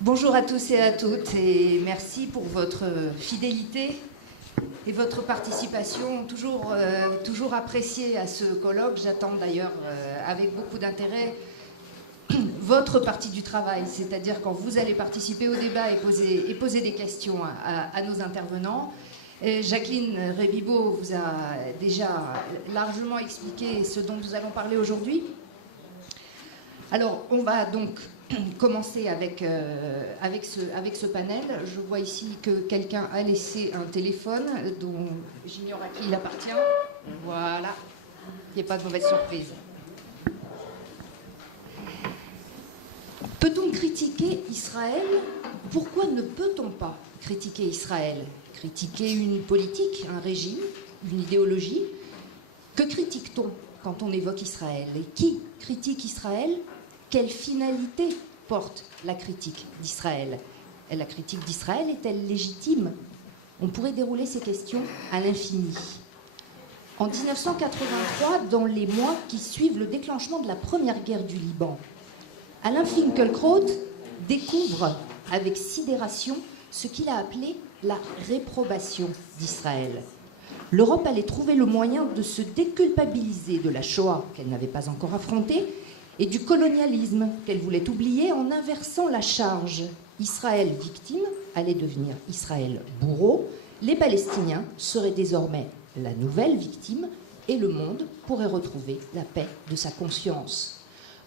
Bonjour à tous et à toutes et merci pour votre fidélité et votre participation, toujours appréciée à ce colloque. J'attends d'ailleurs avec beaucoup d'intérêt votre partie du travail, c'est-à-dire quand vous allez participer au débat et poser des questions à nos intervenants. Jacqueline Rébibaud vous a déjà largement expliqué ce dont nous allons parler aujourd'hui. Alors, on va donc commencer avec ce panel. Je vois ici que quelqu'un a laissé un téléphone dont j'ignore à qui il appartient. Voilà, il n'y a pas de mauvaise surprise. Peut-on critiquer Israël? Pourquoi ne peut-on pas critiquer Israël? Critiquer une politique, un régime, une idéologie? Que critique-t-on quand on évoque Israël? Et qui critique Israël? Quelle finalité porte la critique d'Israël? La critique d'Israël est-elle légitime? On pourrait dérouler ces questions à l'infini. En 1983, dans les mois qui suivent le déclenchement de la première guerre du Liban, Alain Finkielkraut découvre avec sidération ce qu'il a appelé la réprobation d'Israël. L'Europe allait trouver le moyen de se déculpabiliser de la Shoah qu'elle n'avait pas encore affrontée et du colonialisme qu'elle voulait oublier en inversant la charge. Israël victime allait devenir Israël bourreau, les Palestiniens seraient désormais la nouvelle victime et le monde pourrait retrouver la paix de sa conscience.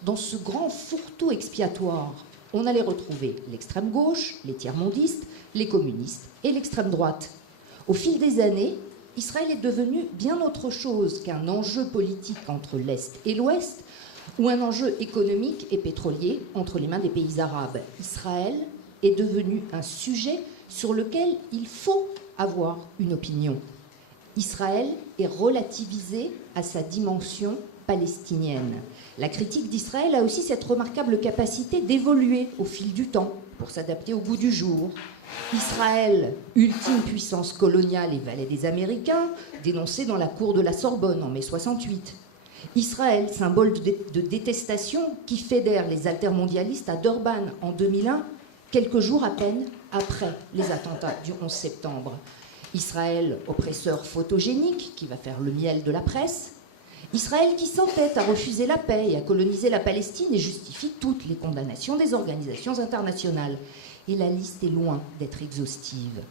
Dans ce grand fourre-tout expiatoire, on allait retrouver l'extrême gauche, les tiers-mondistes, les communistes et l'extrême droite. Au fil des années, Israël est devenu bien autre chose qu'un enjeu politique entre l'Est et l'Ouest, ou un enjeu économique et pétrolier entre les mains des pays arabes. Israël est devenu un sujet sur lequel il faut avoir une opinion. Israël est relativisé à sa dimension palestinienne. La critique d'Israël a aussi cette remarquable capacité d'évoluer au fil du temps pour s'adapter au goût du jour. Israël, ultime puissance coloniale et valet des Américains, dénoncé dans la cour de la Sorbonne en mai 68. Israël, symbole de détestation qui fédère les altermondialistes à Durban en 2001, quelques jours à peine après les attentats du 11 septembre. Israël, oppresseur photogénique qui va faire le miel de la presse. Israël qui s'entête à refuser la paix et à coloniser la Palestine et justifie toutes les condamnations des organisations internationales. Et la liste est loin d'être exhaustive.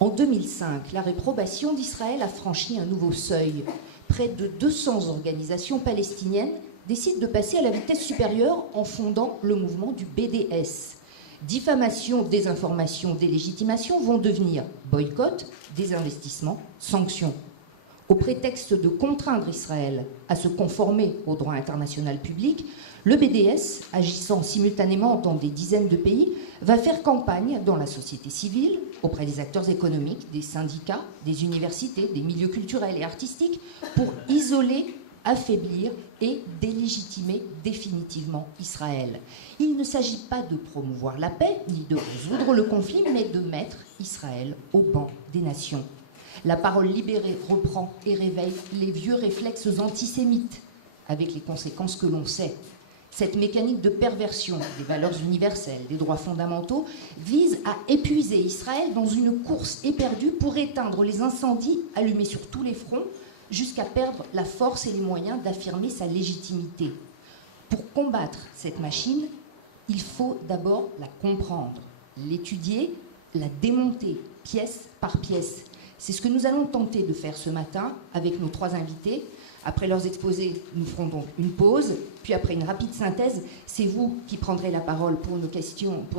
En 2005, la réprobation d'Israël a franchi un nouveau seuil. Près de 200 organisations palestiniennes décident de passer à la vitesse supérieure en fondant le mouvement du BDS. Diffamation, désinformation, délégitimation vont devenir boycott, désinvestissement, sanctions. Au prétexte de contraindre Israël à se conformer au droit international public, le BDS, agissant simultanément dans des dizaines de pays, va faire campagne dans la société civile, auprès des acteurs économiques, des syndicats, des universités, des milieux culturels et artistiques, pour isoler, affaiblir et délégitimer définitivement Israël. Il ne s'agit pas de promouvoir la paix, ni de résoudre le conflit, mais de mettre Israël au banc des nations. La parole libérée reprend et réveille les vieux réflexes antisémites, avec les conséquences que l'on sait. Cette mécanique de perversion des valeurs universelles, des droits fondamentaux, vise à épuiser Israël dans une course éperdue pour éteindre les incendies allumés sur tous les fronts, jusqu'à perdre la force et les moyens d'affirmer sa légitimité. Pour combattre cette machine, il faut d'abord la comprendre, l'étudier, la démonter, pièce par pièce. C'est ce que nous allons tenter de faire ce matin avec nos trois invités. Après leurs exposés, nous ferons donc une pause, puis après une rapide synthèse, c'est vous qui prendrez la parole pour des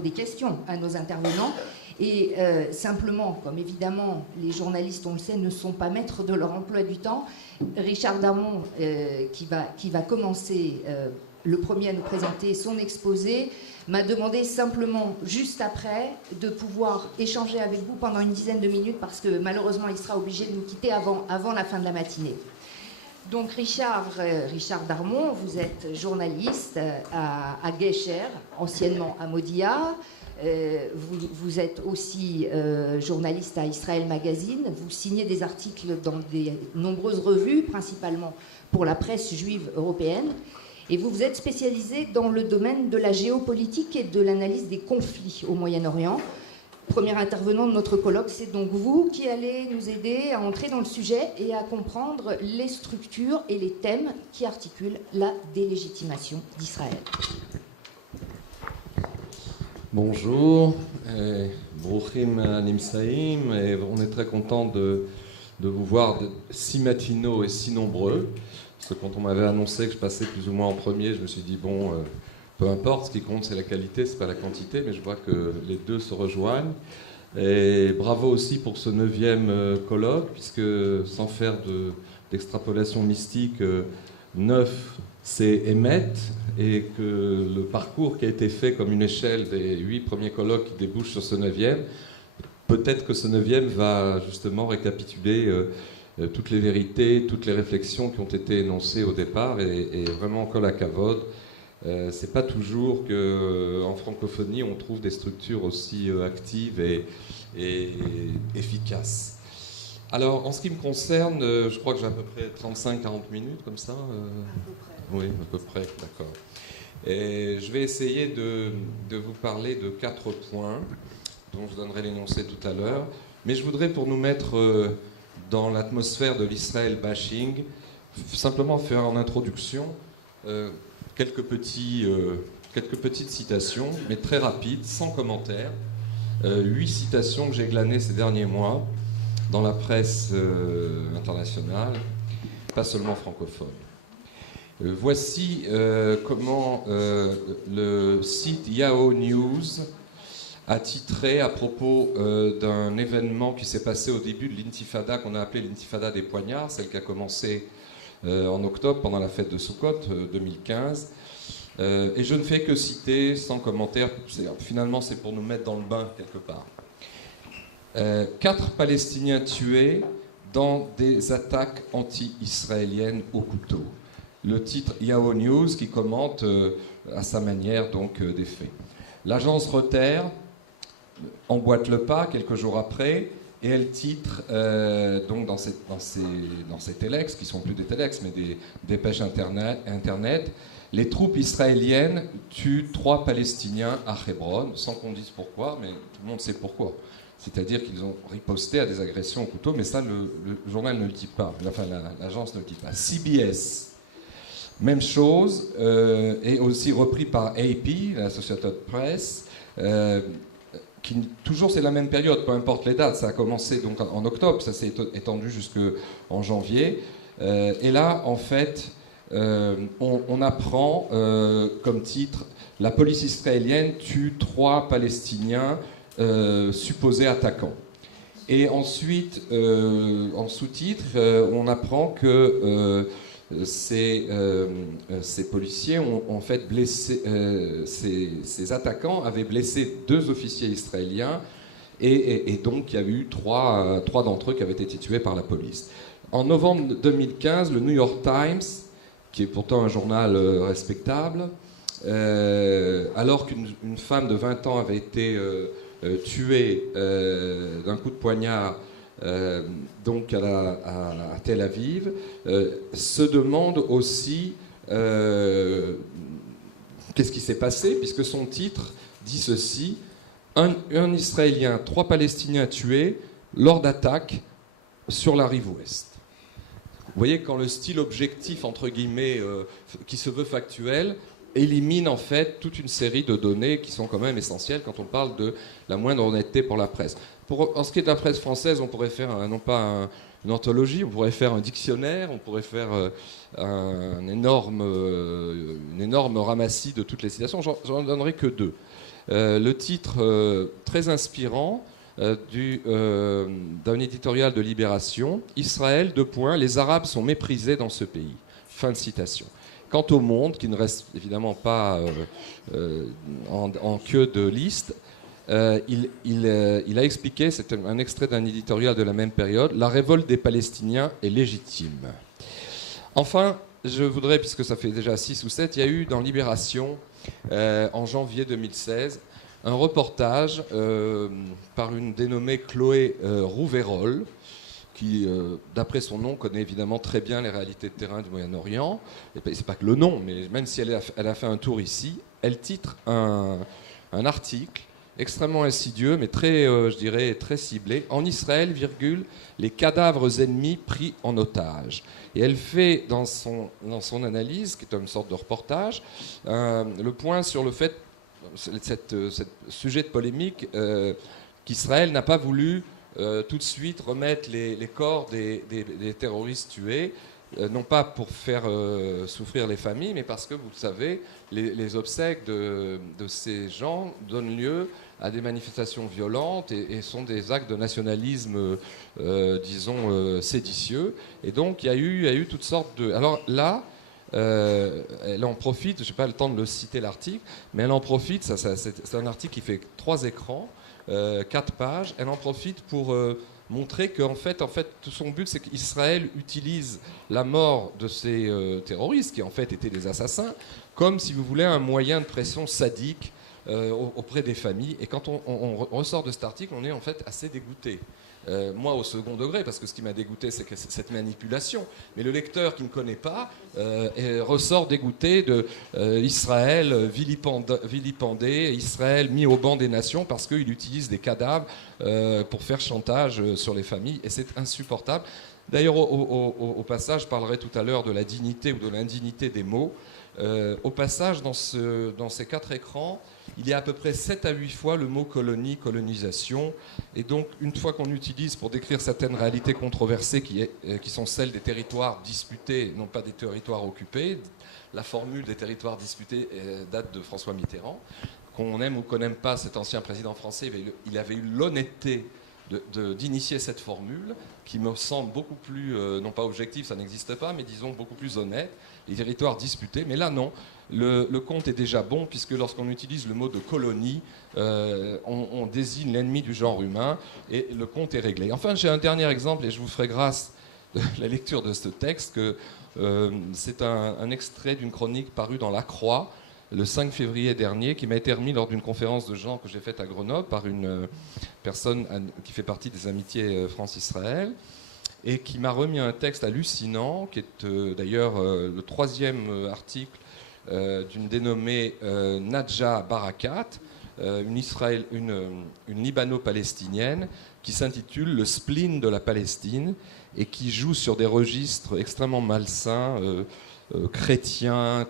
questions à nos intervenants. Et simplement, comme évidemment les journalistes, on le sait, ne sont pas maîtres de leur emploi du temps, Richard Darmon, qui va commencer le premier à nous présenter son exposé, m'a demandé simplement, juste après, de pouvoir échanger avec vous pendant une dizaine de minutes, parce que malheureusement, il sera obligé de nous quitter avant la fin de la matinée. Donc Richard Darmon, vous êtes journaliste à Gesher, anciennement à Modia. Vous êtes aussi journaliste à Israël Magazine. Vous signez des articles dans de nombreuses revues, principalement pour la presse juive européenne. Et vous vous êtes spécialisé dans le domaine de la géopolitique et de l'analyse des conflits au Moyen-Orient. Premier intervenant de notre colloque, c'est donc vous qui allez nous aider à entrer dans le sujet et à comprendre les structures et les thèmes qui articulent la délégitimation d'Israël. Bonjour, Bruchim Nimsaïm, et on est très content de vous voir si matinaux et si nombreux. Parce que quand on m'avait annoncé que je passais plus ou moins en premier, je me suis dit, bon, peu importe, ce qui compte c'est la qualité, c'est pas la quantité, mais je vois que les deux se rejoignent. Et bravo aussi pour ce 9e colloque, puisque sans faire d'extrapolation mystique, 9 c'est Emet, et que le parcours qui a été fait comme une échelle des 8 premiers colloques qui débouchent sur ce 9e, peut-être que ce 9e va justement récapituler toutes les vérités, toutes les réflexions qui ont été énoncées au départ, et vraiment col à cavode. C'est pas toujours qu'en francophonie on trouve des structures aussi actives et efficaces. Alors en ce qui me concerne, je crois que j'ai à peu près 35-40 minutes comme ça. Oui, à peu près, d'accord. Et je vais essayer de vous parler de 4 points dont je donnerai l'énoncé tout à l'heure. Mais je voudrais, pour nous mettre dans l'atmosphère de l'Israël bashing, simplement faire en introduction quelques petites citations, mais très rapides, sans commentaire. 8 citations que j'ai glanées ces derniers mois dans la presse internationale, pas seulement francophone. Voici comment le site Yahoo News a titré à propos d'un événement qui s'est passé au début de l'intifada, qu'on a appelé l'intifada des poignards, celle qui a commencé en octobre pendant la fête de Sukkot 2015. Et je ne fais que citer sans commentaire, finalement c'est pour nous mettre dans le bain quelque part. 4 Palestiniens tués dans des attaques anti-israéliennes au couteau. Le titre Yahoo News qui commente à sa manière donc des faits. L'agence Reuters emboîte le pas quelques jours après et elle titre donc dans ces telex, qui sont plus des telex mais des dépêches internet, les troupes israéliennes tuent 3 Palestiniens à Hébron, sans qu'on dise pourquoi, mais tout le monde sait pourquoi. C'est-à-dire qu'ils ont riposté à des agressions au couteau, mais ça le journal ne le dit pas, enfin l'agence ne le dit pas. CBS, même chose, et aussi repris par AP, l'Associated Press, qui toujours c'est la même période, peu importe les dates, ça a commencé donc en octobre, ça s'est étendu jusqu'en janvier, et là en fait on apprend comme titre « La police israélienne tue 3 Palestiniens supposés attaquants ». Et ensuite, en sous-titre, on apprend que ces policiers ont en fait blessé, ces attaquants avaient blessé 2 officiers israéliens et donc il y a eu 3 d'entre eux qui avaient été tués par la police. En novembre 2015, le New York Times, qui est pourtant un journal respectable, alors qu'une femme de 20 ans avait été tuée d'un coup de poignard donc à Tel Aviv, se demande aussi qu'est-ce qui s'est passé, puisque son titre dit ceci: un Israélien, 3 Palestiniens tués lors d'attaques sur la rive ouest. Vous voyez, quand le style objectif, entre guillemets, qui se veut factuel, élimine en fait toute une série de données qui sont quand même essentielles quand on parle de la moindre honnêteté pour la presse. En ce qui est de la presse française, on pourrait faire non pas une anthologie, on pourrait faire un dictionnaire, on pourrait faire une énorme ramassis de toutes les citations. J'en donnerai que 2. Le titre très inspirant d'un éditorial de Libération: Israël, : les Arabes sont méprisés dans ce pays. Fin de citation. Quant au Monde, qui ne reste évidemment pas en queue de liste, il a expliqué, c'est un extrait d'un éditorial de la même période: la révolte des Palestiniens est légitime. Enfin, je voudrais, puisque ça fait déjà 6 ou 7, il y a eu dans Libération, en janvier 2016, un reportage par une dénommée Chloé Rouveyrol, qui, d'après son nom, connaît évidemment très bien les réalités de terrain du Moyen-Orient. Et c'est pas que le nom, mais même si elle a fait un tour ici, elle titre un article extrêmement insidieux, mais très, je dirais, très ciblé. En Israël, virgule, les cadavres ennemis pris en otage. Et elle fait dans son analyse, qui est une sorte de reportage, le point sur le fait, ce sujet de polémique, qu'Israël n'a pas voulu tout de suite remettre les corps des terroristes tués, non pas pour faire souffrir les familles, mais parce que, vous le savez, les obsèques de ces gens donnent lieu à des manifestations violentes et sont des actes de nationalisme, disons, séditieux. Et donc, il y a eu toutes sortes de... Alors là, elle en profite, je n'ai pas le temps de le citer l'article, mais elle en profite, c'est un article qui fait 3 écrans, 4 pages, elle en profite pour montrer qu'en fait, tout son but, c'est qu'Israël utilise la mort de ces terroristes, qui en fait étaient des assassins, comme, si vous voulez, un moyen de pression sadique auprès des familles. Et quand on ressort de cet article, on est en fait assez dégoûté. Moi, au second degré, parce que ce qui m'a dégoûté, c'est que cette manipulation. Mais le lecteur qui ne connaît pas ressort dégoûté de Israël vilipendé, Israël mis au banc des nations parce qu'il utilise des cadavres pour faire chantage sur les familles. Et c'est insupportable. D'ailleurs, au passage, je parlerai tout à l'heure de la dignité ou de l'indignité des mots. Au passage, dans ces 4 écrans, il y a à peu près 7 à 8 fois le mot colonie, colonisation. Et donc, une fois qu'on utilise pour décrire certaines réalités controversées qui sont celles des territoires disputés, non pas des territoires occupés, la formule des territoires disputés date de François Mitterrand. Qu'on aime ou qu'on n'aime pas cet ancien président français, il avait eu l'honnêteté d'initier cette formule qui me semble beaucoup plus, non pas objective, ça n'existe pas, mais disons beaucoup plus honnête, les territoires disputés. Mais là, non. Le compte est déjà bon, puisque lorsqu'on utilise le mot de colonie, on désigne l'ennemi du genre humain, et le compte est réglé. Enfin, j'ai un dernier exemple, et je vous ferai grâce de la lecture de ce texte, que c'est un extrait d'une chronique parue dans La Croix, le 5 février dernier, qui m'a été remis lors d'une conférence de genre que j'ai faite à Grenoble par une personne qui fait partie des Amitiés France-Israël, et qui m'a remis un texte hallucinant, qui est d'ailleurs le 3e article d'une dénommée Nadja Barakat, une Libano-palestinienne, qui s'intitule « Le spleen de la Palestine » et qui joue sur des registres extrêmement malsains, chrétiens,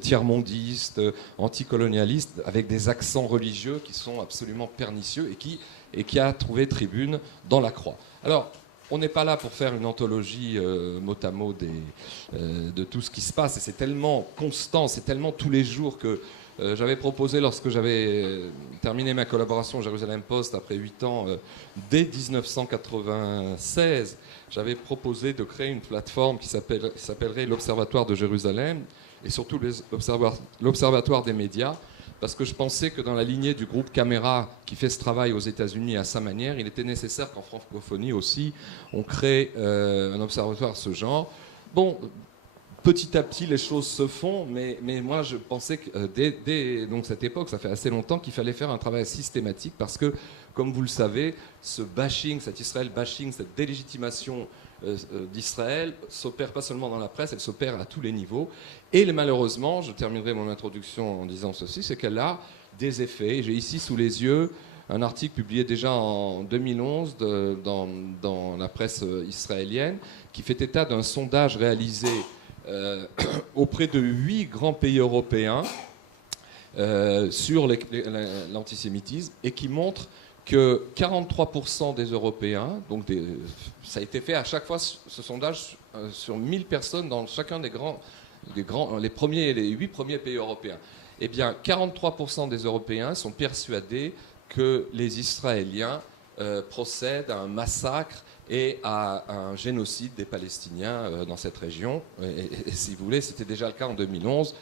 tiers-mondistes, anticolonialistes, avec des accents religieux qui sont absolument pernicieux et qui a trouvé tribune dans La Croix. Alors, on n'est pas là pour faire une anthologie mot à mot de tout ce qui se passe, et c'est tellement constant, c'est tellement tous les jours que j'avais proposé, lorsque j'avais terminé ma collaboration au Jérusalem Post après 8 ans, dès 1996, j'avais proposé de créer une plateforme qui s'appellerait l'Observatoire de Jérusalem, et surtout l'Observatoire des médias, parce que je pensais que dans la lignée du groupe Caméra qui fait ce travail aux États-Unis à sa manière, il était nécessaire qu'en francophonie aussi, on crée un observatoire de ce genre. Bon, petit à petit, les choses se font, mais moi, je pensais que dès donc cette époque, ça fait assez longtemps, qu'il fallait faire un travail systématique, parce que, comme vous le savez, ce bashing, cet Israël bashing, cette délégitimation d'Israël s'opère pas seulement dans la presse, elle s'opère à tous les niveaux. Et malheureusement, je terminerai mon introduction en disant ceci, c'est qu'elle a des effets. J'ai ici sous les yeux un article publié déjà en 2011 dans la presse israélienne, qui fait état d'un sondage réalisé auprès de 8 grands pays européens sur l'antisémitisme, et qui montre que 43% des Européens, donc ça a été fait à chaque fois, ce sondage sur 1000 personnes dans chacun les 8 premiers pays européens, eh bien 43% des Européens sont persuadés que les Israéliens procèdent à un massacre et à un génocide des Palestiniens dans cette région. Et si vous voulez, c'était déjà le cas en 2011.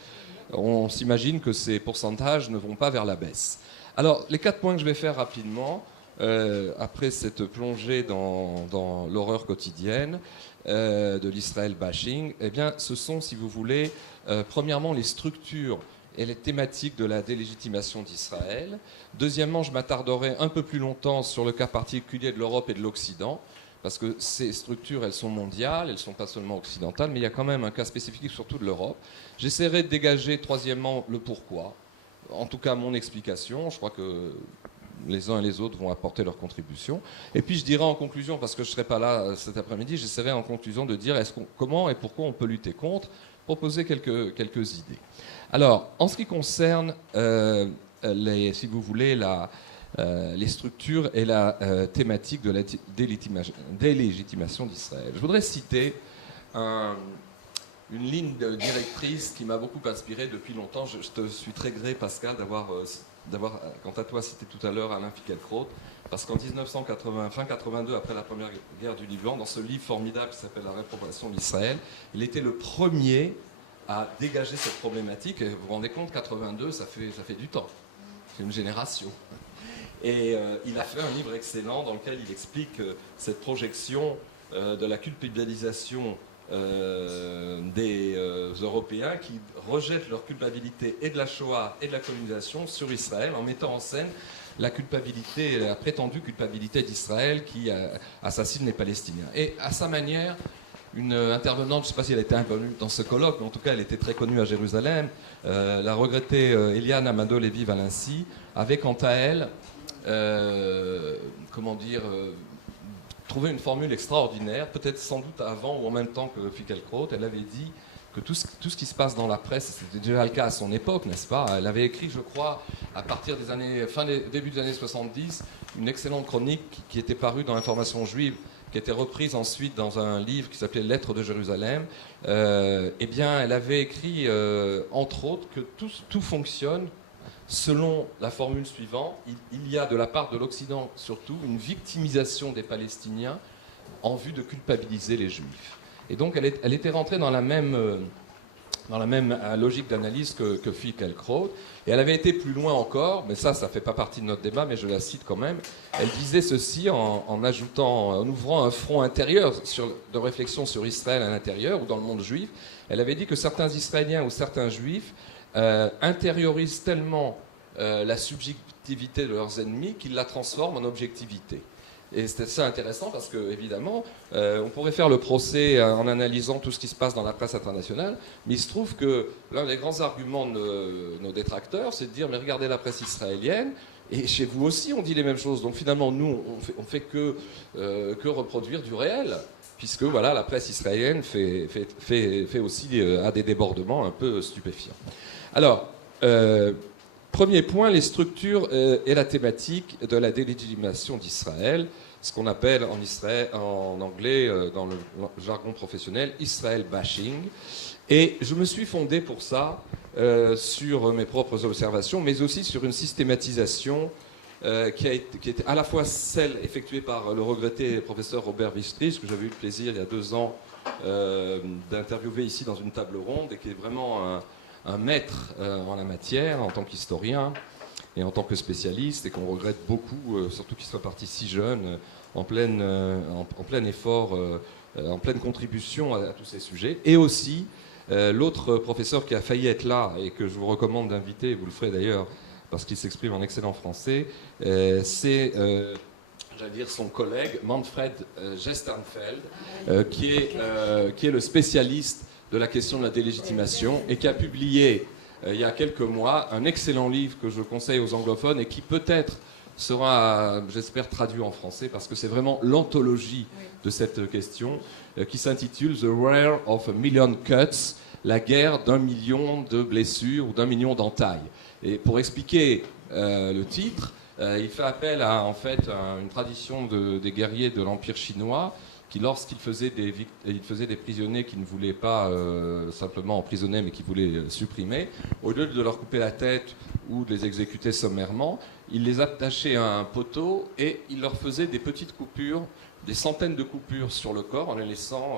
On s'imagine que ces pourcentages ne vont pas vers la baisse. Alors, les 4 points que je vais faire rapidement, après cette plongée dans l'horreur quotidienne de l'Israël bashing, eh bien, ce sont, si vous voulez, premièrement, les structures et les thématiques de la délégitimation d'Israël. Deuxièmement, je m'attarderai un peu plus longtemps sur le cas particulier de l'Europe et de l'Occident, parce que ces structures, elles sont mondiales, elles ne sont pas seulement occidentales, mais il y a quand même un cas spécifique, surtout de l'Europe. J'essaierai de dégager, troisièmement, le pourquoi. En tout cas, mon explication. Je crois que les uns et les autres vont apporter leur contribution. Et puis, je dirai en conclusion, parce que je ne serai pas là cet après-midi, j'essaierai en conclusion de dire comment et pourquoi on peut lutter contre, proposer quelques idées. Alors, en ce qui concerne, si vous voulez, les structures et la thématique de la délégitimation d'Israël. Je voudrais citer une ligne directrice qui m'a beaucoup inspiré depuis longtemps. Je te suis très gré, Pascal, d'avoir, quant à toi, cité tout à l'heure Alain Finkielkraut, parce qu'en 1980, fin 82, après la première guerre du Liban, dans ce livre formidable qui s'appelle La réprobation d'Israël, il était le premier à dégager cette problématique. Et vous vous rendez compte, 82, ça fait du temps. C'est une génération. Et il a fait un livre excellent dans lequel il explique cette projection de la culpabilisation des Européens qui rejettent leur culpabilité et de la Shoah et de la colonisation sur Israël en mettant en scène la culpabilité, la prétendue culpabilité d'Israël qui assassine les Palestiniens. Et à sa manière, une intervenante, je ne sais pas si elle était inconnue dans ce colloque, mais en tout cas elle était très connue à Jérusalem, la regrettée Eliane Amado-Lévy-Valency, avait quant à elle trouvé une formule extraordinaire, peut-être sans doute avant ou en même temps que Finkielkraut. Elle avait dit que tout ce qui se passe dans la presse, c'était déjà le cas à son époque, n'est-ce pas? Elle avait écrit, je crois, à partir début des années 70, une excellente chronique qui était parue dans l'Information juive, qui était reprise ensuite dans un livre qui s'appelait Lettres de Jérusalem. Eh bien, elle avait écrit, entre autres, que tout fonctionne selon la formule suivante. Il y a de la part de l'Occident surtout une victimisation des Palestiniens en vue de culpabiliser les Juifs. Et donc elle était rentrée dans la même logique d'analyse que Finkielkraut. Et elle avait été plus loin encore, mais ça ne fait pas partie de notre débat, mais je la cite quand même. Elle disait ceci en ouvrant un front intérieur de réflexion sur Israël à l'intérieur ou dans le monde juif. Elle avait dit que certains Israéliens ou certains Juifs intériorisent tellement la subjectivité de leurs ennemis qu'ils la transforment en objectivité. Et c'était ça intéressant parce que, évidemment, on pourrait faire le procès en analysant tout ce qui se passe dans la presse internationale, mais il se trouve que l'un des grands arguments de nos détracteurs, c'est de dire, mais regardez la presse israélienne, et chez vous aussi on dit les mêmes choses. Donc finalement, nous, on fait que reproduire du réel, puisque voilà, la presse israélienne fait aussi a des débordements un peu stupéfiants. Alors, premier point, les structures et la thématique de la délégitimation d'Israël, ce qu'on appelle en anglais, dans le jargon professionnel, Israel bashing. Et je me suis fondé pour ça sur mes propres observations, mais aussi sur une systématisation qui était à la fois celle effectuée par le regretté professeur Robert Wistrich, que j'avais eu le plaisir il y a 2 ans d'interviewer ici dans une table ronde, et qui est vraiment un maître en la matière, en tant qu'historien et en tant que spécialiste, et qu'on regrette beaucoup, surtout qu'il soit parti si jeune, en plein effort, en pleine contribution à tous ces sujets. Et aussi, l'autre professeur qui a failli être là, et que je vous recommande d'inviter, et vous le ferez d'ailleurs, parce qu'il s'exprime en excellent français, c'est j'allais dire son collègue, Manfred Gesternfeld, qui est le spécialiste de la question de la délégitimation, et qui a publié il y a quelques mois un excellent livre que je conseille aux anglophones et qui peut-être sera, j'espère, traduit en français, parce que c'est vraiment l'anthologie de cette question, qui s'intitule The War of a Million Cuts, la guerre d'1 million de blessures ou d'1 million d'entailles. Et pour expliquer le titre, il fait appel à une tradition des guerriers de l'Empire chinois, qui, lorsqu'ils faisaient des prisonniers qu'ils ne voulaient pas simplement emprisonner, mais qu'ils voulaient supprimer, au lieu de leur couper la tête ou de les exécuter sommairement, ils les attachaient à un poteau et ils leur faisaient des petites coupures, des centaines de coupures sur le corps, en les laissant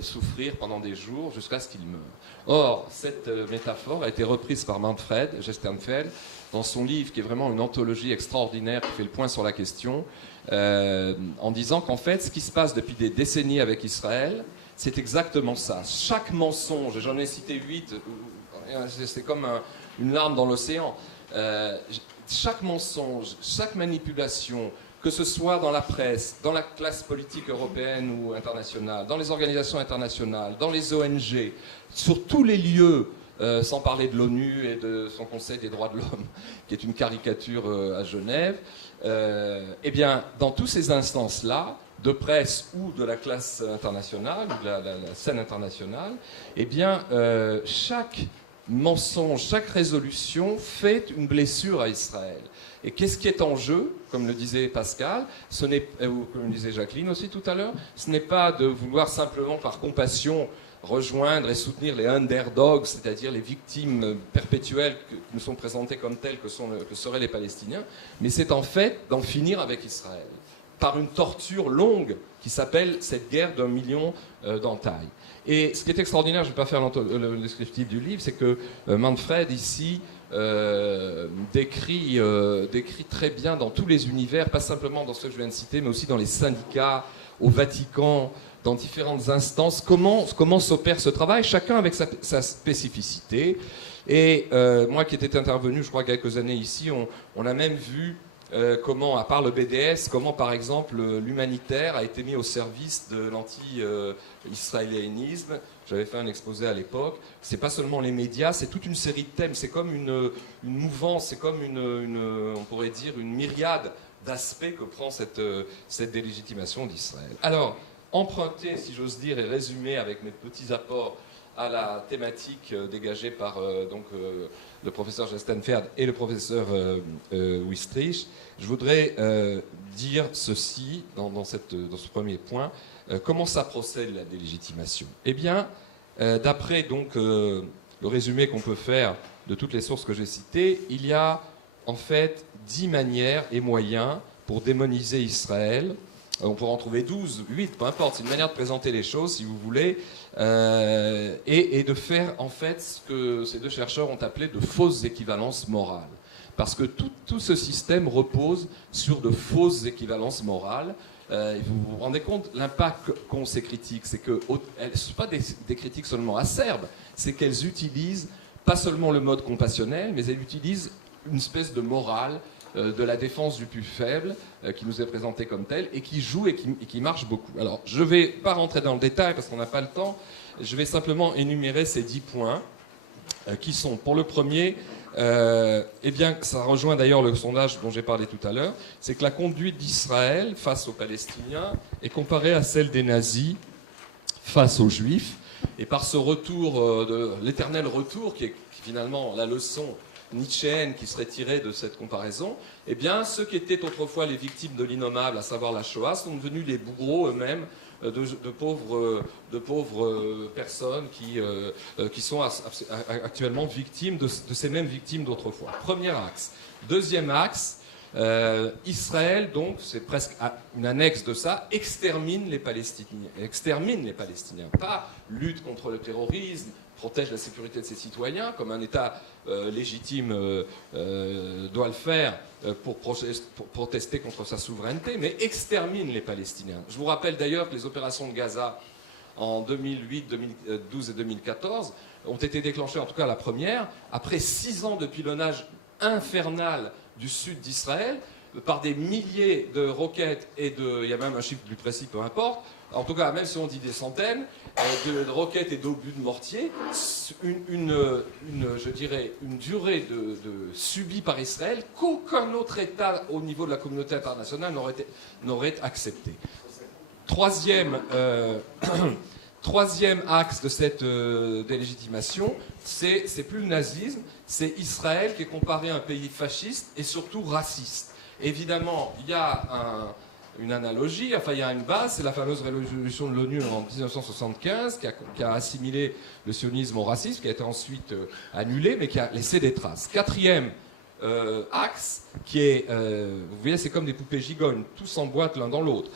souffrir pendant des jours jusqu'à ce qu'ils meurent. Or, cette métaphore a été reprise par Manfred Gesternfeld dans son livre, qui est vraiment une anthologie extraordinaire, qui fait le point sur la question, en disant qu'en fait, ce qui se passe depuis des décennies avec Israël, c'est exactement ça. Chaque mensonge, j'en ai cité 8, c'est comme une larme dans l'océan, chaque mensonge, chaque manipulation, que ce soit dans la presse, dans la classe politique européenne ou internationale, dans les organisations internationales, dans les ONG, sur tous les lieux, sans parler de l'ONU et de son Conseil des droits de l'homme, qui est une caricature à Genève, eh bien, dans toutes ces instances-là, de presse ou de la classe internationale, ou de la scène internationale, eh bien, chaque mensonge, chaque résolution fait une blessure à Israël. Et qu'est-ce qui est en jeu, comme le disait Pascal, ou comme le disait Jacqueline aussi tout à l'heure, ce n'est pas de vouloir simplement par compassion rejoindre et soutenir les underdogs, c'est-à-dire les victimes perpétuelles qui nous sont présentées comme telles que seraient les Palestiniens, mais c'est en fait d'en finir avec Israël, par une torture longue qui s'appelle cette guerre d'1 million d'entailles. Et ce qui est extraordinaire, je ne vais pas faire le descriptif du livre, c'est que Manfred ici décrit très bien dans tous les univers, pas simplement dans ceux que je viens de citer, mais aussi dans les syndicats, au Vatican, dans différentes instances, comment s'opère ce travail, chacun avec sa spécificité. Et moi qui étais intervenu, je crois, quelques années ici, on a même vu comment, à part le BDS, comment par exemple l'humanitaire a été mis au service de l'anti-israélianisme. J'avais fait un exposé à l'époque. C'est pas seulement les médias, c'est toute une série de thèmes. C'est comme une mouvance, c'est comme on pourrait dire une myriade d'aspects que prend cette délégitimation d'Israël. Alors, emprunter, si j'ose dire, et résumer avec mes petits apports à la thématique dégagée par le professeur Gestenfeld et le professeur Wistrich, je voudrais dire ceci dans ce premier point. Comment ça procède la délégitimation? Eh bien, d'après donc le résumé qu'on peut faire de toutes les sources que j'ai citées, il y a en fait 10 manières et moyens pour démoniser Israël. On pourra en trouver 12, 8, peu importe. C'est une manière de présenter les choses, si vous voulez, et de faire, en fait, ce que ces deux chercheurs ont appelé de fausses équivalences morales. Parce que tout ce système repose sur de fausses équivalences morales. Vous vous rendez compte, l'impact qu'ont ces critiques, c'est que ce ne sont pas des critiques seulement acerbes, c'est qu'elles utilisent pas seulement le mode compassionnel, mais elles utilisent une espèce de morale de la défense du plus faible, qui nous est présenté comme tel, et qui joue et qui marche beaucoup. Alors, je ne vais pas rentrer dans le détail parce qu'on n'a pas le temps, je vais simplement énumérer ces 10 points, qui sont, pour le premier, eh bien, ça rejoint d'ailleurs le sondage dont j'ai parlé tout à l'heure, c'est que la conduite d'Israël face aux Palestiniens est comparée à celle des nazis face aux Juifs, et par ce retour, l'éternel retour, qui est finalement la leçon nietzschéenne qui serait tirée de cette comparaison, eh bien, ceux qui étaient autrefois les victimes de l'innommable, à savoir la Shoah, sont devenus les bourreaux eux-mêmes de pauvres personnes qui sont actuellement victimes de ces mêmes victimes d'autrefois. Premier axe. Deuxième axe, Israël, donc, c'est presque une annexe de ça, extermine les Palestiniens. Pas lutte contre le terrorisme, protège la sécurité de ses citoyens, comme un État légitime doit le faire pour protester contre sa souveraineté, mais extermine les Palestiniens. Je vous rappelle d'ailleurs que les opérations de Gaza en 2008, 2012 et 2014 ont été déclenchées, en tout cas la première, après 6 ans de pilonnage infernal du sud d'Israël, par des milliers de roquettes il y a même un chiffre plus précis, peu importe, en tout cas, même si on dit des centaines, de roquettes et d'obus de mortier, je dirais, une durée subie par Israël qu'aucun autre État au niveau de la communauté internationale n'aurait accepté. Troisième axe de cette délégitimation, c'est plus le nazisme, c'est Israël qui est comparé à un pays fasciste et surtout raciste. Évidemment, il y a une analogie, enfin il y a une base, c'est la fameuse résolution de l'ONU en 1975 qui a assimilé le sionisme au racisme, qui a été ensuite annulé, mais qui a laissé des traces. Quatrième axe, qui est, vous voyez, c'est comme des poupées gigognes, tous s'emboîtent l'un dans l'autre.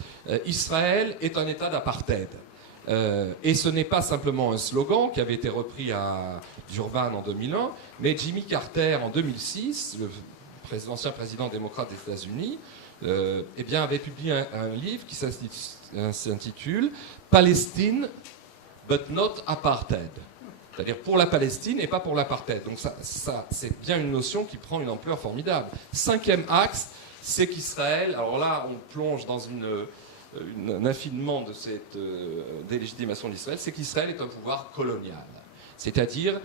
Israël est un État d'apartheid. Et ce n'est pas simplement un slogan qui avait été repris à Durban en 2001, mais Jimmy Carter en 2006, l'ancien président démocrate des États-Unis, eh bien, avait publié un livre qui s'intitule « Palestine, but not apartheid ». C'est-à-dire pour la Palestine et pas pour l'apartheid. Donc ça c'est bien une notion qui prend une ampleur formidable. Cinquième axe, c'est qu'Israël, alors là on plonge dans un affinement de cette délégitimation d'Israël, c'est qu'Israël est un pouvoir colonial. C'est-à-dire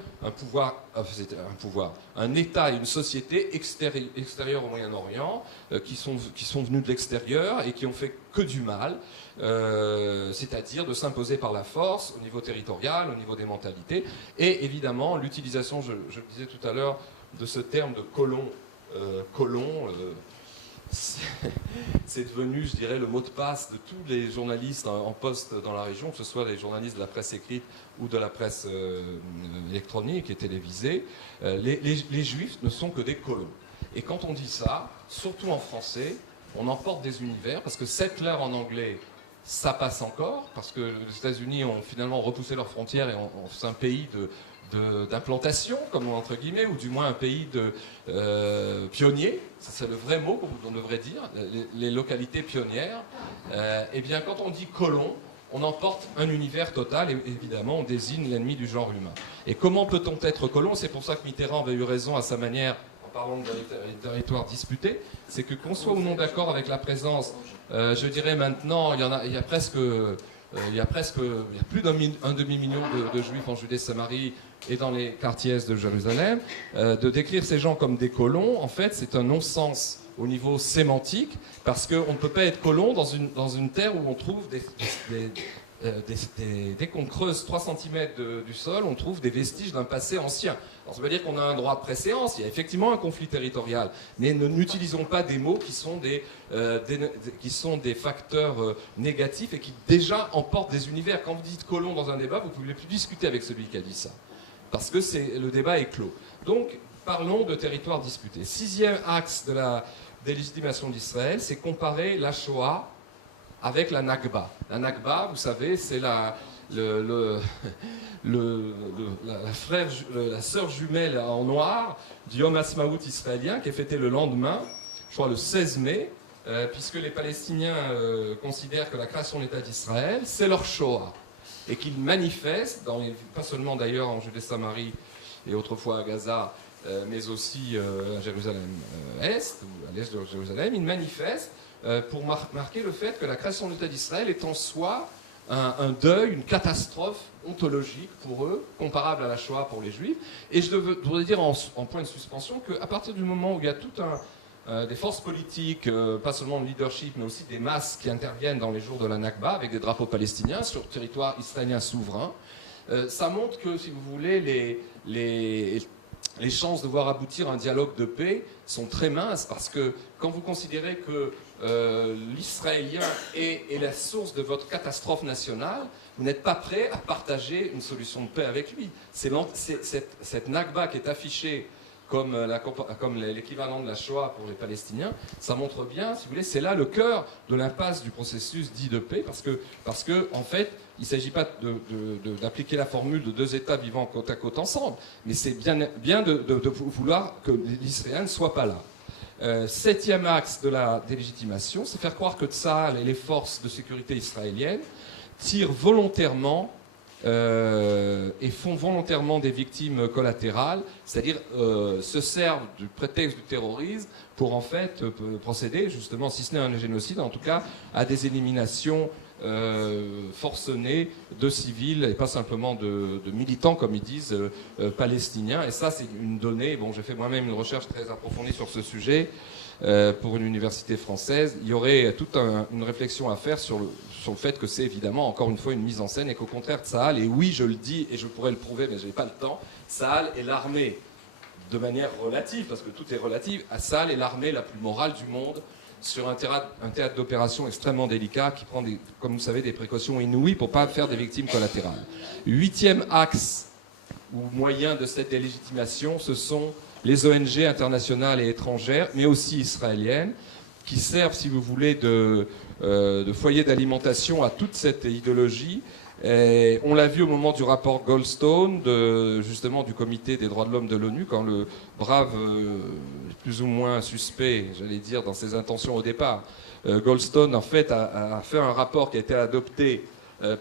un État et une société extérieure au Moyen-Orient qui sont venus de l'extérieur et qui ont fait que du mal, c'est-à-dire de s'imposer par la force au niveau territorial, au niveau des mentalités, et évidemment l'utilisation, je le disais tout à l'heure, de ce terme de colon, c'est devenu, je dirais, le mot de passe de tous les journalistes en poste dans la région, que ce soit les journalistes de la presse écrite ou de la presse électronique et télévisée. Les Juifs ne sont que des colons. Et quand on dit ça, surtout en français, on emporte des univers, parce que settler en anglais, ça passe encore, parce que les États-Unis ont finalement repoussé leurs frontières et c'est un pays d'implantation, comme entre guillemets, ou du moins un pays de pionniers, c'est le vrai mot qu'on devrait dire, les localités pionnières. Eh bien, quand on dit colon, on emporte un univers total et évidemment on désigne l'ennemi du genre humain. Et comment peut-on être colon? C'est pour ça que Mitterrand avait eu raison à sa manière, en parlant de territoires disputés, c'est que qu'on soit ou non d'accord avec la présence, je dirais maintenant, il y a plus d'un demi-million de Juifs en Judée-Samarie et dans les quartiers est de Jérusalem. De décrire ces gens comme des colons, en fait, c'est un non-sens au niveau sémantique, parce qu'on ne peut pas être colon dans une terre où on trouve dès qu'on creuse 3 cm du sol, on trouve des vestiges d'un passé ancien. Alors ça veut dire qu'on a un droit de préséance, il y a effectivement un conflit territorial, mais n'utilisons pas des mots qui sont des facteurs négatifs et qui déjà emportent des univers. Quand vous dites colon dans un débat, vous ne pouvez plus discuter avec celui qui a dit ça, parce que le débat est clos. Donc parlons de territoires disputés. 6e axe de la délégitimation d'Israël, c'est comparer la Shoah avec la Nakba. La Nakba, vous savez, c'est la sœur jumelle en noir du Yom Ha'atzmaut israélien qui est fêté le lendemain, je crois le 16 mai, puisque les Palestiniens considèrent que la création de l'État d'Israël, c'est leur Shoah. Et qu'ils manifestent, pas seulement d'ailleurs en Judée-Samarie et autrefois à Gaza, mais aussi à Jérusalem-Est, ou à l'est de Jérusalem, ils manifestent pour marquer le fait que la création de l'État d'Israël est en soi un deuil, une catastrophe ontologique pour eux, comparable à la Shoah pour les Juifs. Et je voudrais dire en point de suspension qu'à partir du moment où il y a tout des forces politiques, pas seulement le leadership, mais aussi des masses qui interviennent dans les jours de la Nakba avec des drapeaux palestiniens sur territoire israélien souverain, ça montre que, si vous voulez, les chances de voir aboutir un dialogue de paix sont très minces, parce que quand vous considérez que l'Israélien est la source de votre catastrophe nationale, vous n'êtes pas prêt à partager une solution de paix avec lui. Cette Nakba qui est affichée comme l'équivalent de la Shoah pour les Palestiniens, ça montre bien, si vous voulez, c'est là le cœur de l'impasse du processus dit de paix, parce que en fait, il ne s'agit pas d'appliquer la formule de 2 États vivant côte à côte ensemble, mais c'est bien de vouloir que l'Israélien ne soit pas là. 7e axe de la délégitimation, c'est faire croire que Tsahal et les forces de sécurité israéliennes tirent volontairement et font volontairement des victimes collatérales, c'est-à-dire se servent du prétexte du terrorisme pour en fait procéder, justement, si ce n'est un génocide, en tout cas à des éliminations forcenées de civils et pas simplement de militants, comme ils disent, palestiniens. Et ça, c'est une donnée. Bon, j'ai fait moi-même une recherche très approfondie sur ce sujet pour une université française. Il y aurait toute une réflexion à faire sur le fait que c'est évidemment, encore une fois, une mise en scène et qu'au contraire, Tsahal, et oui, je le dis et je pourrais le prouver, mais je n'ai pas le temps, Tsahal est l'armée, de manière relative, parce que tout est relatif, Tsahal est l'armée la plus morale du monde, sur un théâtre d'opération extrêmement délicat qui prend, comme vous savez, des précautions inouïes pour ne pas faire des victimes collatérales. 8e axe ou moyen de cette délégitimation, ce sont les ONG internationales et étrangères, mais aussi israéliennes, qui servent, si vous voulez, de foyer d'alimentation à toute cette idéologie. Et on l'a vu au moment du rapport Goldstone, justement du comité des droits de l'homme de l'ONU, quand le brave, plus ou moins suspect, j'allais dire, dans ses intentions au départ, Goldstone, en fait, a fait un rapport qui a été adopté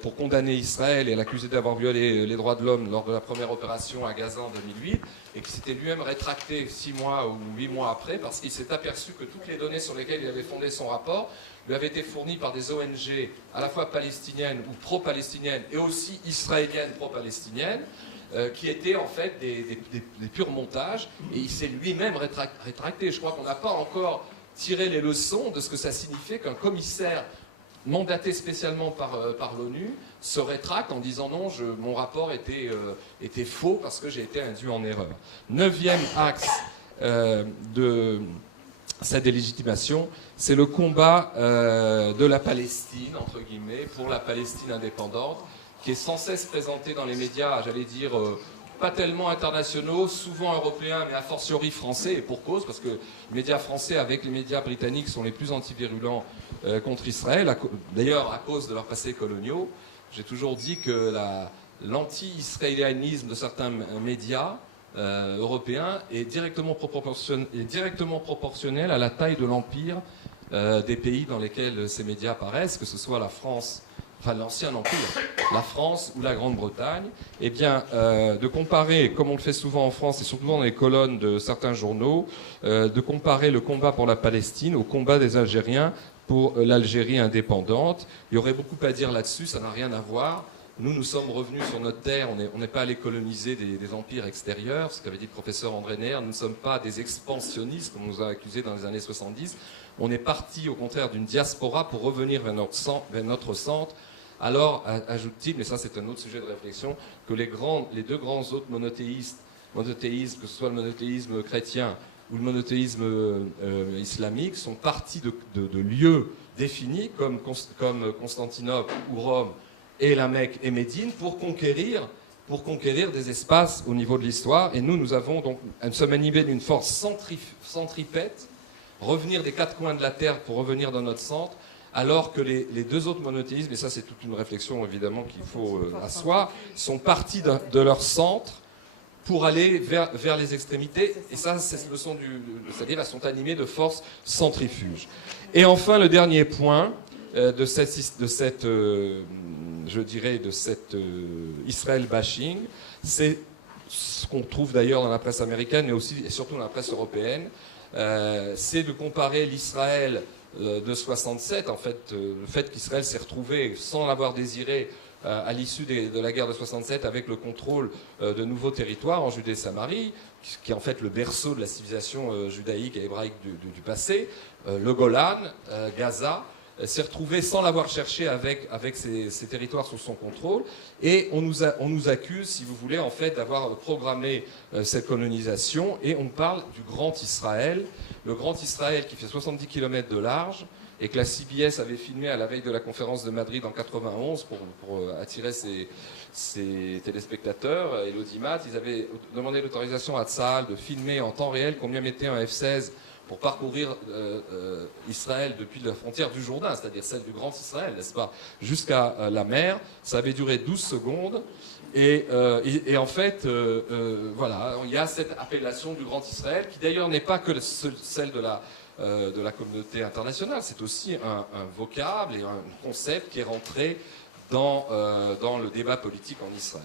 pour condamner Israël et l'accuser d'avoir violé les droits de l'homme lors de la première opération à Gaza en 2008, et qui s'était lui-même rétracté 6 mois ou 8 mois après, parce qu'il s'est aperçu que toutes les données sur lesquelles il avait fondé son rapport lui avaient été fournies par des ONG à la fois palestiniennes ou pro-palestiniennes, et aussi israéliennes pro-palestiniennes, qui étaient en fait des purs montages, et il s'est lui-même rétracté. Je crois qu'on n'a pas encore tiré les leçons de ce que ça signifiait qu'un commissaire mandaté spécialement par l'ONU se rétracte en disant non, mon rapport était faux parce que j'ai été induit en erreur. 9e axe de cette délégitimation, c'est le combat de la Palestine, entre guillemets, pour la Palestine indépendante, qui est sans cesse présenté dans les médias, j'allais dire, pas tellement internationaux, souvent européens, mais a fortiori français, et pour cause, parce que les médias français, avec les médias britanniques, sont les plus antivirulents contre Israël, d'ailleurs à cause de leurs passés coloniaux. J'ai toujours dit que l'anti-israélianisme de certains médias européens est directement proportionnel à la taille de l'empire des pays dans lesquels ces médias apparaissent, que ce soit la France, enfin l'ancien empire, la France ou la Grande-Bretagne. Eh bien, de comparer, comme on le fait souvent en France et surtout dans les colonnes de certains journaux, de comparer le combat pour la Palestine au combat des Algériens pour l'Algérie indépendante. Il y aurait beaucoup à dire là-dessus, ça n'a rien à voir. Nous sommes revenus sur notre terre, on n'est pas allé coloniser des empires extérieurs, ce qu'avait dit le professeur André Neher. Nous ne sommes pas des expansionnistes, comme on nous a accusés dans les années 70. On est parti, au contraire, d'une diaspora pour revenir vers notre centre. Alors, ajoute-t-il, mais ça c'est un autre sujet de réflexion, que les deux grands autres monothéismes, que ce soit le monothéisme chrétien ou le monothéisme islamique, sont partis de lieux définis comme Constantinople ou Rome et la Mecque et Médine pour conquérir des espaces au niveau de l'histoire. Et nous sommes animés d'une force centripète, revenir des 4 coins de la terre pour revenir dans notre centre, alors que les deux autres monothéismes, et ça c'est toute une réflexion évidemment qu'il faut asseoir, sont partis de leur centre pour aller vers les extrémités, et ça c'est le son c'est-à-dire elles sont animées de forces centrifuges. Et enfin le dernier point de cette Israël bashing, c'est ce qu'on trouve d'ailleurs dans la presse américaine, mais aussi et surtout dans la presse européenne, c'est de comparer l'Israël de 67, en fait, le fait qu'Israël s'est retrouvé sans l'avoir désiré à l'issue de la guerre de 67 avec le contrôle de nouveaux territoires en Judée-Samarie, qui est en fait le berceau de la civilisation judaïque et hébraïque du passé, le Golan, Gaza, s'est retrouvé sans l'avoir cherché avec ces territoires sous son contrôle, et on nous accuse, si vous voulez, en fait, d'avoir programmé cette colonisation, et on parle du Grand Israël, le Grand Israël qui fait 70 km de large, et que la CBS avait filmé à la veille de la conférence de Madrid en 91 pour attirer ses téléspectateurs et l'audimat. Ils avaient demandé l'autorisation à Tsahal de filmer en temps réel combien mettait un F-16 pour parcourir Israël depuis la frontière du Jourdain, c'est-à-dire celle du Grand Israël, n'est-ce pas, jusqu'à la mer. Ça avait duré 12 secondes. Et en fait, voilà, il y a cette appellation du Grand Israël, qui d'ailleurs n'est pas que celle de la communauté internationale, c'est aussi un vocable et un concept qui est rentré dans le débat politique en Israël.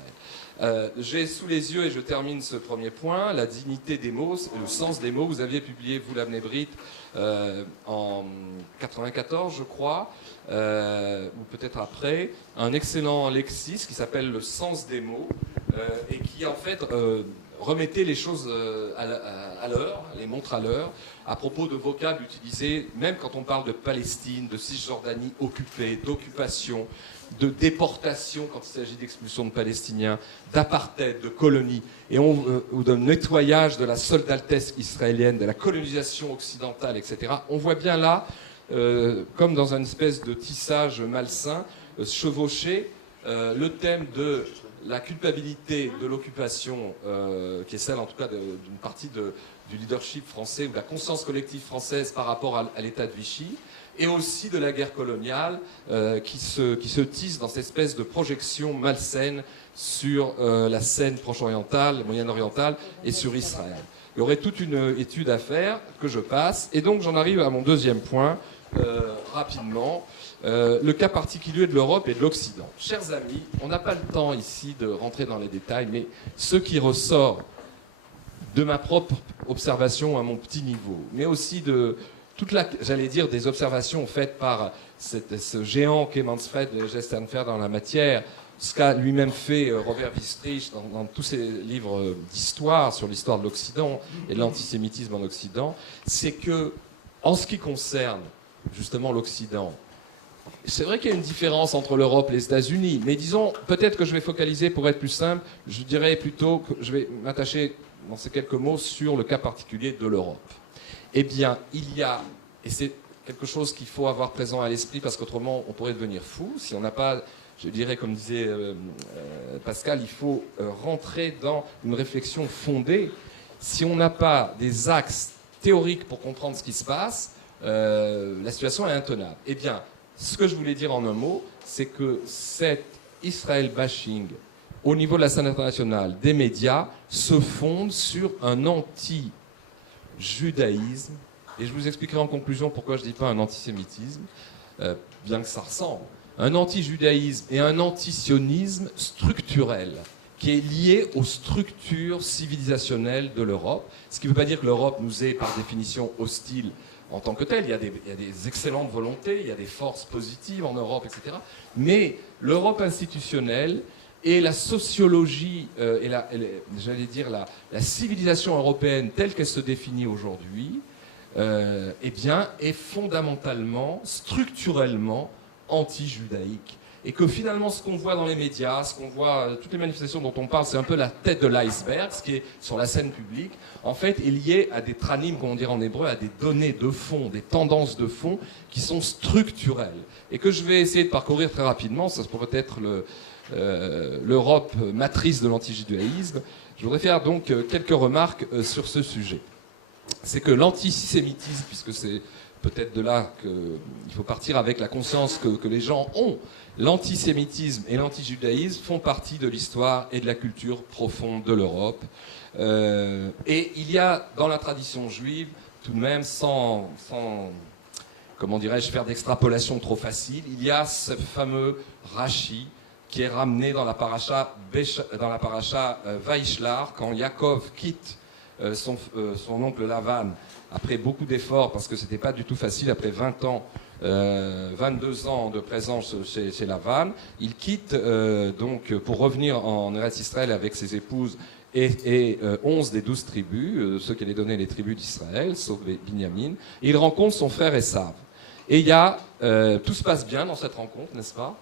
J'ai sous les yeux, et je termine ce premier point, la dignité des mots, le sens des mots. Vous aviez publié, vous, l'Avnei Brit, en 94, je crois, ou peut-être après, un excellent lexis qui s'appelle Le sens des mots, et qui, en fait, remettait les choses à l'heure, les montre à l'heure, à propos de vocables utilisés, même quand on parle de Palestine, de Cisjordanie occupée, d'occupation, de déportation quand il s'agit d'expulsion de Palestiniens, d'apartheid, de colonies, ou d'un nettoyage de la soldatesque israélienne, de la colonisation occidentale, etc. On voit bien là, comme dans une espèce de tissage malsain, chevaucher le thème de la culpabilité de l'occupation, qui est celle en tout cas d'une partie du leadership français, ou de la conscience collective française par rapport à l'État de Vichy, et aussi de la guerre coloniale qui se tisse dans cette espèce de projection malsaine sur la scène proche-orientale, moyenne-orientale, et sur Israël. Il y aurait toute une étude à faire que je passe, et donc j'en arrive à mon deuxième point, rapidement. le cas particulier de l'Europe et de l'Occident. Chers amis, on n'a pas le temps ici de rentrer dans les détails, mais ce qui ressort de ma propre observation à mon petit niveau, mais aussi de toute j'allais dire, des observations faites par ce géant qu'est Manfred Gestenfer dans la matière, ce qu'a lui-même fait Robert Wistrich dans tous ses livres d'histoire sur l'histoire de l'Occident et de l'antisémitisme en Occident, c'est que, en ce qui concerne justement l'Occident, c'est vrai qu'il y a une différence entre l'Europe et les États-Unis, mais disons, peut-être que je vais focaliser, pour être plus simple, je dirais plutôt que je vais m'attacher dans ces quelques mots sur le cas particulier de l'Europe. Eh bien, il y a, et c'est quelque chose qu'il faut avoir présent à l'esprit, parce qu'autrement on pourrait devenir fou, si on n'a pas, je dirais, comme disait Pascal, il faut rentrer dans une réflexion fondée. Si on n'a pas des axes théoriques pour comprendre ce qui se passe, la situation est intenable. Eh bien, ce que je voulais dire en un mot, c'est que cet Israel bashing au niveau de la scène internationale des médias se fonde sur un anti-judaïsme, et je vous expliquerai en conclusion pourquoi je ne dis pas un antisémitisme, bien que ça ressemble, un anti-judaïsme et un antisionisme structurel qui est lié aux structures civilisationnelles de l'Europe, ce qui ne veut pas dire que l'Europe nous est par définition hostile en tant que telle. Il y a des excellentes volontés, il y a des forces positives en Europe, etc. Mais l'Europe institutionnelle et la sociologie et j'allais dire la civilisation européenne telle qu'elle se définit aujourd'hui, eh bien, est fondamentalement, structurellement anti-judaïque. Et que finalement, ce qu'on voit dans les médias, ce qu'on voit, toutes les manifestations dont on parle, c'est un peu la tête de l'iceberg, ce qui est sur la scène publique, en fait, est lié à des tranim, comme on dirait en hébreu, à des données de fond, des tendances de fond qui sont structurelles. Et que je vais essayer de parcourir très rapidement, ça pourrait être l'Europe matrice de l'antijudaïsme. Je voudrais faire donc quelques remarques sur ce sujet. C'est que l'antisémitisme, puisque c'est peut-être de là qu'il faut partir avec la conscience que les gens ont, l'antisémitisme et l'antijudaïsme font partie de l'histoire et de la culture profonde de l'Europe. Et il y a dans la tradition juive, tout de même, sans comment dirais-je, faire d'extrapolation trop facile, il y a ce fameux Rashi qui est ramené dans la paracha Vaishlar, quand Yaakov quitte son oncle Lavan, après beaucoup d'efforts, parce que c'était pas du tout facile, après 22 ans de présence chez Lavan, il quitte donc pour revenir en Eretz Israël avec ses épouses et 11 des 12 tribus, ceux qui allaient donner les tribus d'Israël, sauf Binyamin, et il rencontre son frère Esav. Et il y a, tout se passe bien dans cette rencontre, n'est-ce pas?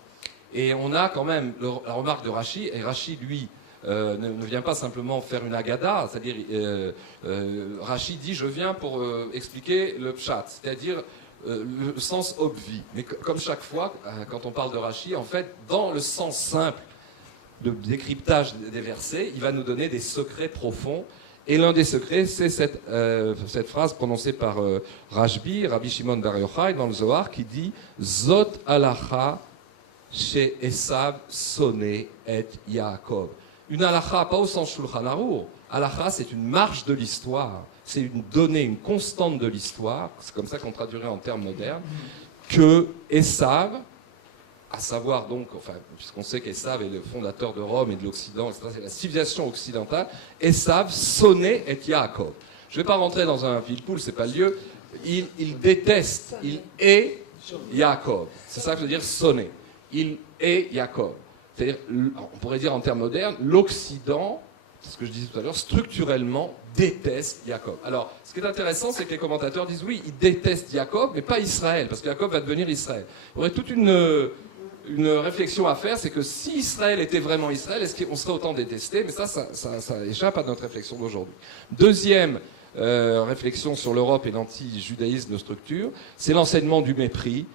Et on a quand même la remarque de Rashi, et Rashi, lui, ne vient pas simplement faire une agada, c'est-à-dire Rashi dit je viens pour expliquer le pshat, c'est-à-dire le sens obvi. Mais comme chaque fois, quand on parle de Rashi, en fait, dans le sens simple de décryptage des versets, il va nous donner des secrets profonds. Et l'un des secrets, c'est cette phrase prononcée par Rabbi Shimon Bar Yochai dans le Zohar, qui dit Zot halacha chez Esav sonné et Yaakov. Une halakha, pas au sens Shulchan Aruch. Halakha, c'est une marche de l'histoire. C'est une donnée, une constante de l'histoire. C'est comme ça qu'on traduirait en termes modernes. Que Esav, à savoir donc, enfin, puisqu'on sait qu'Esav est le fondateur de Rome et de l'Occident, etc., c'est la civilisation occidentale, Esav sonnait et Yaakov. Je ne vais pas rentrer dans un pile-poule, c'est pas le lieu. Il déteste, il est Yaakov. C'est ça que je veux dire sonner. Il est Yaakov. C'est-à-dire, on pourrait dire en termes modernes, l'Occident, c'est ce que je disais tout à l'heure, structurellement déteste Yaakov. Alors, ce qui est intéressant, c'est que les commentateurs disent oui, ils détestent Yaakov, mais pas Israël, parce que Yaakov va devenir Israël. Il y aurait toute une réflexion à faire, c'est que si Israël était vraiment Israël, est-ce qu'on serait autant détesté? Mais ça échappe à notre réflexion d'aujourd'hui. Deuxième réflexion sur l'Europe et l'anti-judaïsme de structure, c'est l'enseignement du mépris.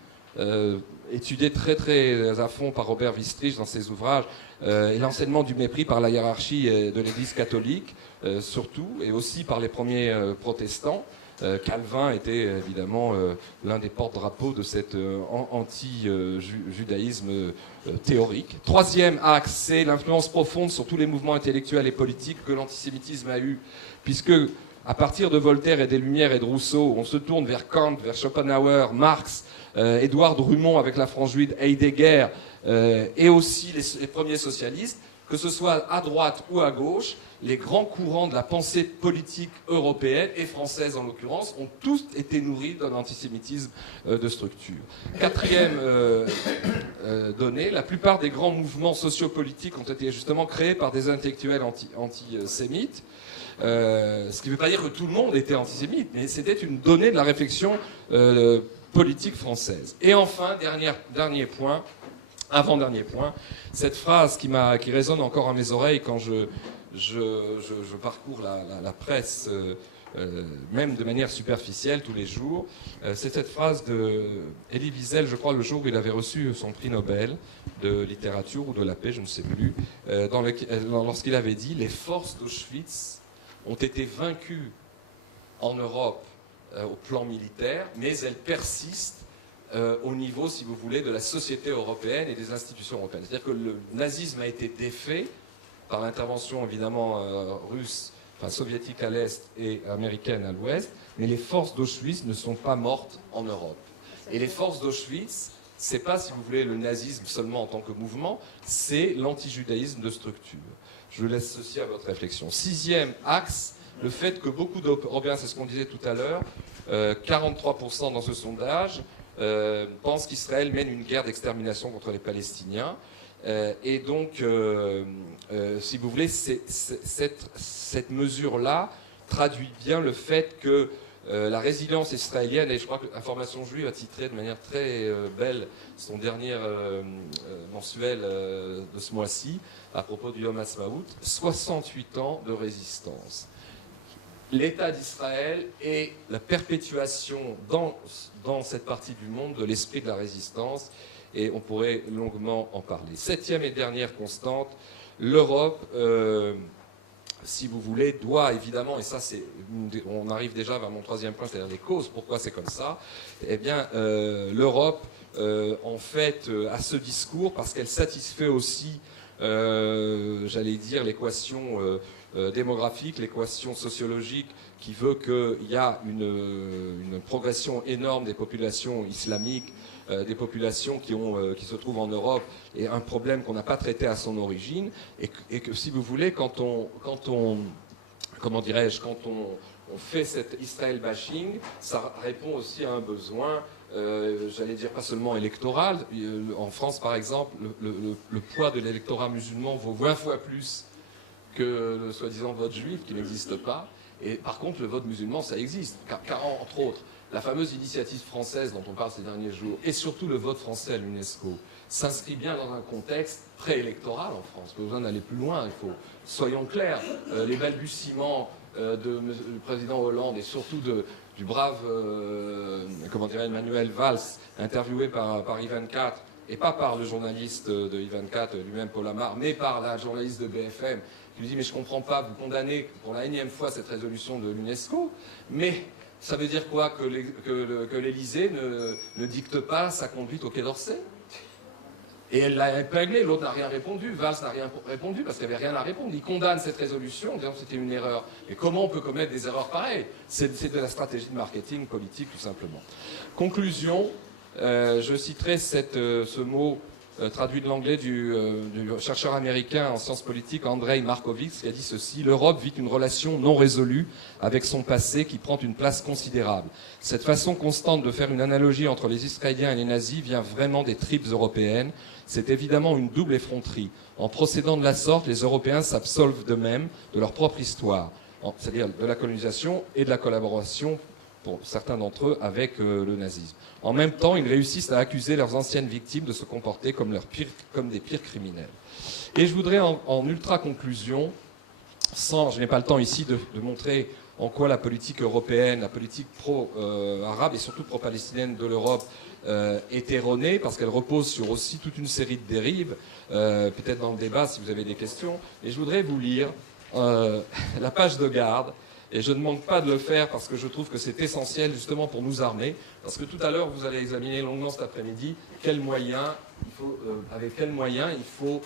Étudié très très à fond par Robert Wistrich dans ses ouvrages, et l'enseignement du mépris par la hiérarchie de l'Église catholique, surtout, et aussi par les premiers protestants. Calvin était évidemment l'un des porte-drapeaux de cet anti-judaïsme théorique. Troisième axe, c'est l'influence profonde sur tous les mouvements intellectuels et politiques que l'antisémitisme a eu, puisque à partir de Voltaire et des Lumières et de Rousseau, on se tourne vers Kant, vers Schopenhauer, Marx, Édouard Drummond avec la franjuide Heidegger, et aussi les premiers socialistes, que ce soit à droite ou à gauche, les grands courants de la pensée politique européenne, et française en l'occurrence, ont tous été nourris d'un antisémitisme de structure. Quatrième donnée, la plupart des grands mouvements sociopolitiques ont été justement créés par des intellectuels antisémites, ce qui ne veut pas dire que tout le monde était antisémite, mais c'était une donnée de la réflexion politique française. Et enfin, dernier point, avant-dernier point, cette phrase qui résonne encore à mes oreilles quand je parcours la presse, même de manière superficielle tous les jours, c'est cette phrase d'Elie Wiesel, je crois, le jour où il avait reçu son prix Nobel de littérature ou de la paix, je ne sais plus, lorsqu'il avait dit « Les forces d'Auschwitz ont été vaincues en Europe au plan militaire, mais elles persistent au niveau, si vous voulez, de la société européenne et des institutions européennes. » C'est-à-dire que le nazisme a été défait par l'intervention évidemment russe, enfin soviétique à l'est et américaine à l'ouest, mais les forces d'Auschwitz ne sont pas mortes en Europe. Et les forces d'Auschwitz, c'est pas, si vous voulez, le nazisme seulement en tant que mouvement, c'est l'antijudaïsme de structure. Je laisse ceci à votre réflexion. Sixième axe, le fait que beaucoup d'Européens, c'est ce qu'on disait tout à l'heure, 43% dans ce sondage, pensent qu'Israël mène une guerre d'extermination contre les Palestiniens. Et donc, si vous voulez, cette mesure-là traduit bien le fait que la résilience israélienne, et je crois que Information Juive a titré de manière très belle son dernier mensuel de ce mois-ci, à propos du Yom HaAtzmaut, 68 ans de résistance. L'État d'Israël est la perpétuation dans cette partie du monde de l'esprit de la résistance, et on pourrait longuement en parler. Septième et dernière constante, l'Europe, si vous voulez, doit évidemment, et ça on arrive déjà vers mon troisième point, c'est-à-dire les causes, pourquoi c'est comme ça, eh bien l'Europe, en fait, a ce discours parce qu'elle satisfait aussi, j'allais dire, l'équation démographique, l'équation sociologique qui veut qu'il y a une progression énorme des populations islamiques, des populations qui se trouvent en Europe, et un problème qu'on n'a pas traité à son origine, et que si vous voulez, quand on fait cet Israël bashing, ça répond aussi à un besoin, j'allais dire pas seulement électoral. En France, par exemple, le poids de l'électorat musulman vaut 20 fois plus que le soi-disant vote juif, qui n'existe pas. Et par contre, le vote musulman, ça existe. Car entre autres, la fameuse initiative française dont on parle ces derniers jours, et surtout le vote français à l'UNESCO, s'inscrit bien dans un contexte préélectoral en France. Pas besoin d'aller plus loin, soyons clairs, les balbutiements du président Hollande et surtout du brave, Manuel Valls, interviewé par I24, et pas par le journaliste de I24, lui-même Paul Amar, mais par la journaliste de BFM, qui lui dit « Mais je ne comprends pas, vous condamnez pour la énième fois cette résolution de l'UNESCO, mais ça veut dire quoi, que l'Élysée ne dicte pas sa conduite au Quai d'Orsay ?» Et elle l'a épinglé, l'autre n'a rien répondu, Valls n'a rien répondu parce qu'il n'y avait rien à répondre. Il condamne cette résolution en disant que c'était une erreur. Mais comment on peut commettre des erreurs pareilles? C'est de la stratégie de marketing politique, tout simplement. Conclusion, je citerai ce mot traduit de l'anglais du chercheur américain en sciences politiques Andrei Markovits, qui a dit ceci: « L'Europe vit une relation non résolue avec son passé qui prend une place considérable. Cette façon constante de faire une analogie entre les Israéliens et les nazis vient vraiment des tripes européennes. C'est évidemment une double effronterie. En procédant de la sorte, les Européens s'absolvent d'eux-mêmes de leur propre histoire, c'est-à-dire de la colonisation et de la collaboration, pour certains d'entre eux, avec le nazisme. En même temps, ils réussissent à accuser leurs anciennes victimes de se comporter comme des pires criminels. » Et je voudrais, en ultra-conclusion, je n'ai pas le temps ici de montrer en quoi la politique européenne, la politique pro-arabe et surtout pro-palestinienne de l'Europe est erronée, parce qu'elle repose sur aussi toute une série de dérives, peut-être dans le débat si vous avez des questions. Et je voudrais vous lire la page de garde Et je ne manque pas de le faire parce que je trouve que c'est essentiel justement pour nous armer. Parce que tout à l'heure, vous allez examiner longuement cet après-midi avec quels moyens il faut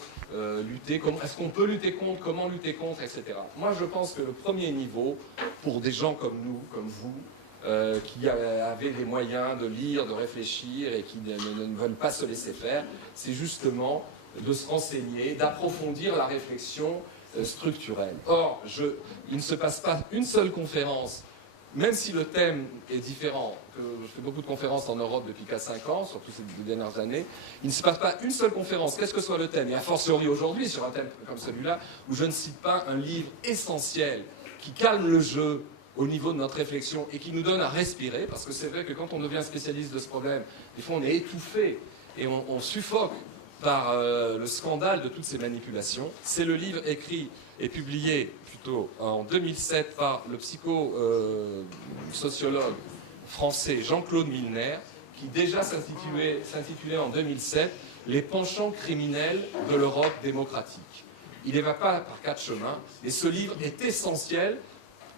lutter. Est-ce qu'on peut lutter contre, comment lutter contre, etc. Moi, je pense que le premier niveau, pour des gens comme nous, comme vous, qui avaient les moyens de lire, de réfléchir et qui ne veulent pas se laisser faire, c'est justement de se renseigner, d'approfondir la réflexion structurelle. Or, il ne se passe pas une seule conférence, même si le thème est différent, que je fais beaucoup de conférences en Europe depuis 4-5 ans, surtout ces 2 dernières années, il ne se passe pas une seule conférence, qu'est-ce que soit le thème, et a fortiori aujourd'hui, sur un thème comme celui-là, où je ne cite pas un livre essentiel qui calme le jeu au niveau de notre réflexion et qui nous donne à respirer, parce que c'est vrai que quand on devient spécialiste de ce problème, des fois on est étouffé et on suffoque par le scandale de toutes ces manipulations. C'est le livre écrit et publié plutôt en 2007 par le psychosociologue français Jean-Claude Milner, qui déjà s'intitulait en 2007 « Les penchants criminels de l'Europe démocratique ». Il ne va pas par 4 chemins, et ce livre est essentiel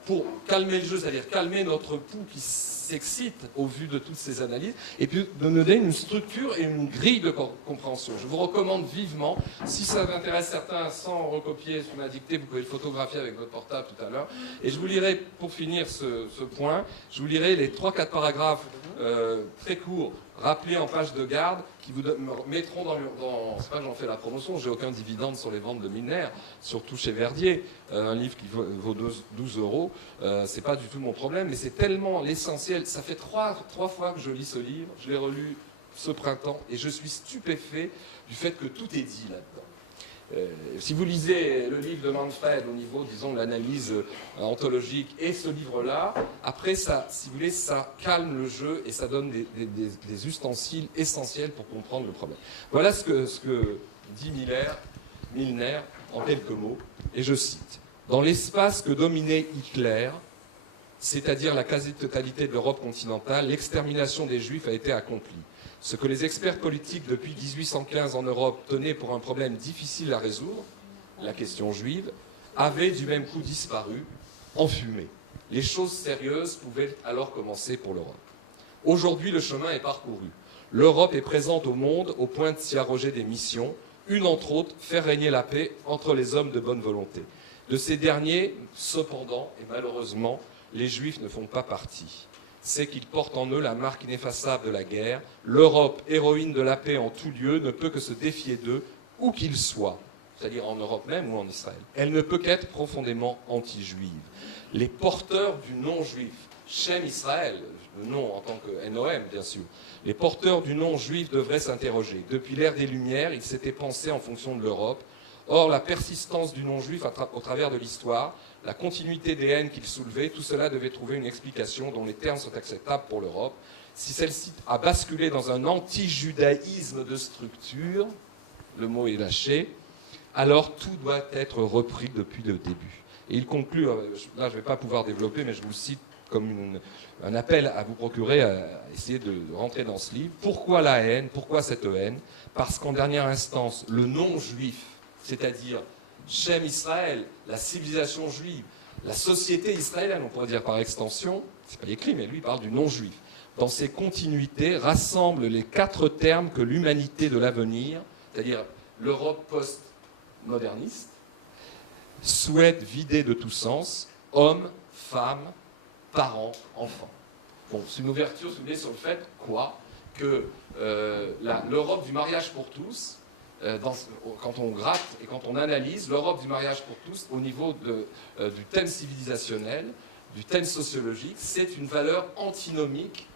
pour calmer le jeu, c'est-à-dire calmer notre pouls qui s'excite au vu de toutes ces analyses, et puis de nous donner une structure et une grille de compréhension. Je vous recommande vivement, si ça vous intéresse certains, sans recopier sur ma dictée, vous pouvez le photographier avec votre portable tout à l'heure, et je vous lirai, pour finir ce point, je vous lirai les 3-4 paragraphes très courts, rappelés en page de garde, qui vous mettront c'est pas que j'en fais la promotion, j'ai aucun dividende sur les ventes de Milner, surtout chez Verdier, un livre qui vaut 12 €, c'est pas du tout mon problème, mais c'est tellement l'essentiel. Ça fait trois fois que je lis ce livre, je l'ai relu ce printemps, et je suis stupéfait du fait que tout est dit là-dedans. Si vous lisez le livre de Manfred au niveau, disons, de l'analyse ontologique et ce livre-là, après, ça, si vous voulez, ça calme le jeu et ça donne des ustensiles essentiels pour comprendre le problème. Voilà ce que dit Milner en quelques mots, et je cite. « Dans l'espace que dominait Hitler, c'est-à-dire la quasi-totalité de l'Europe continentale, l'extermination des Juifs a été accomplie. Ce que les experts politiques depuis 1815 en Europe tenaient pour un problème difficile à résoudre, la question juive, avait du même coup disparu, en fumée. Les choses sérieuses pouvaient alors commencer pour l'Europe. Aujourd'hui, le chemin est parcouru. L'Europe est présente au monde au point de s'y arroger des missions, une entre autres, faire régner la paix entre les hommes de bonne volonté. De ces derniers, cependant, et malheureusement, les Juifs ne font pas partie. C'est qu'ils portent en eux la marque ineffaçable de la guerre. L'Europe, héroïne de la paix en tout lieu, ne peut que se défier d'eux, où qu'ils soient, c'est-à-dire en Europe même ou en Israël. Elle ne peut qu'être profondément anti-juive. Les porteurs du non-juif, Shem Israël, le nom en tant que NOM, bien sûr, les porteurs du non-juif devraient s'interroger. Depuis l'ère des Lumières, ils s'étaient pensés en fonction de l'Europe. Or, la persistance du non-juif au travers de l'histoire, la continuité des haines qu'il soulevait, tout cela devait trouver une explication dont les termes sont acceptables pour l'Europe. Si celle-ci a basculé dans un anti-judaïsme de structure, le mot est lâché, alors tout doit être repris depuis le début. Et il conclut, là je ne vais pas pouvoir développer, mais je vous le cite comme un appel à vous procurer, à essayer de rentrer dans ce livre. Pourquoi la haine? Pourquoi cette haine? Parce qu'en dernière instance, le non-juif, c'est-à-dire Shem Israël, la civilisation juive, la société israélienne, on pourrait dire par extension, c'est pas écrit, mais lui parle du non-juif, dans ses continuités, rassemble les 4 termes que l'humanité de l'avenir, c'est-à-dire l'Europe post-moderniste, souhaite vider de tout sens, hommes, femmes, parents, enfants. Bon, c'est une ouverture, si vous voulez, sur le fait, que l'Europe du mariage pour tous, quand on gratte et quand on analyse l'Europe du mariage pour tous au niveau du thème civilisationnel, du thème sociologique, c'est une valeur antinomique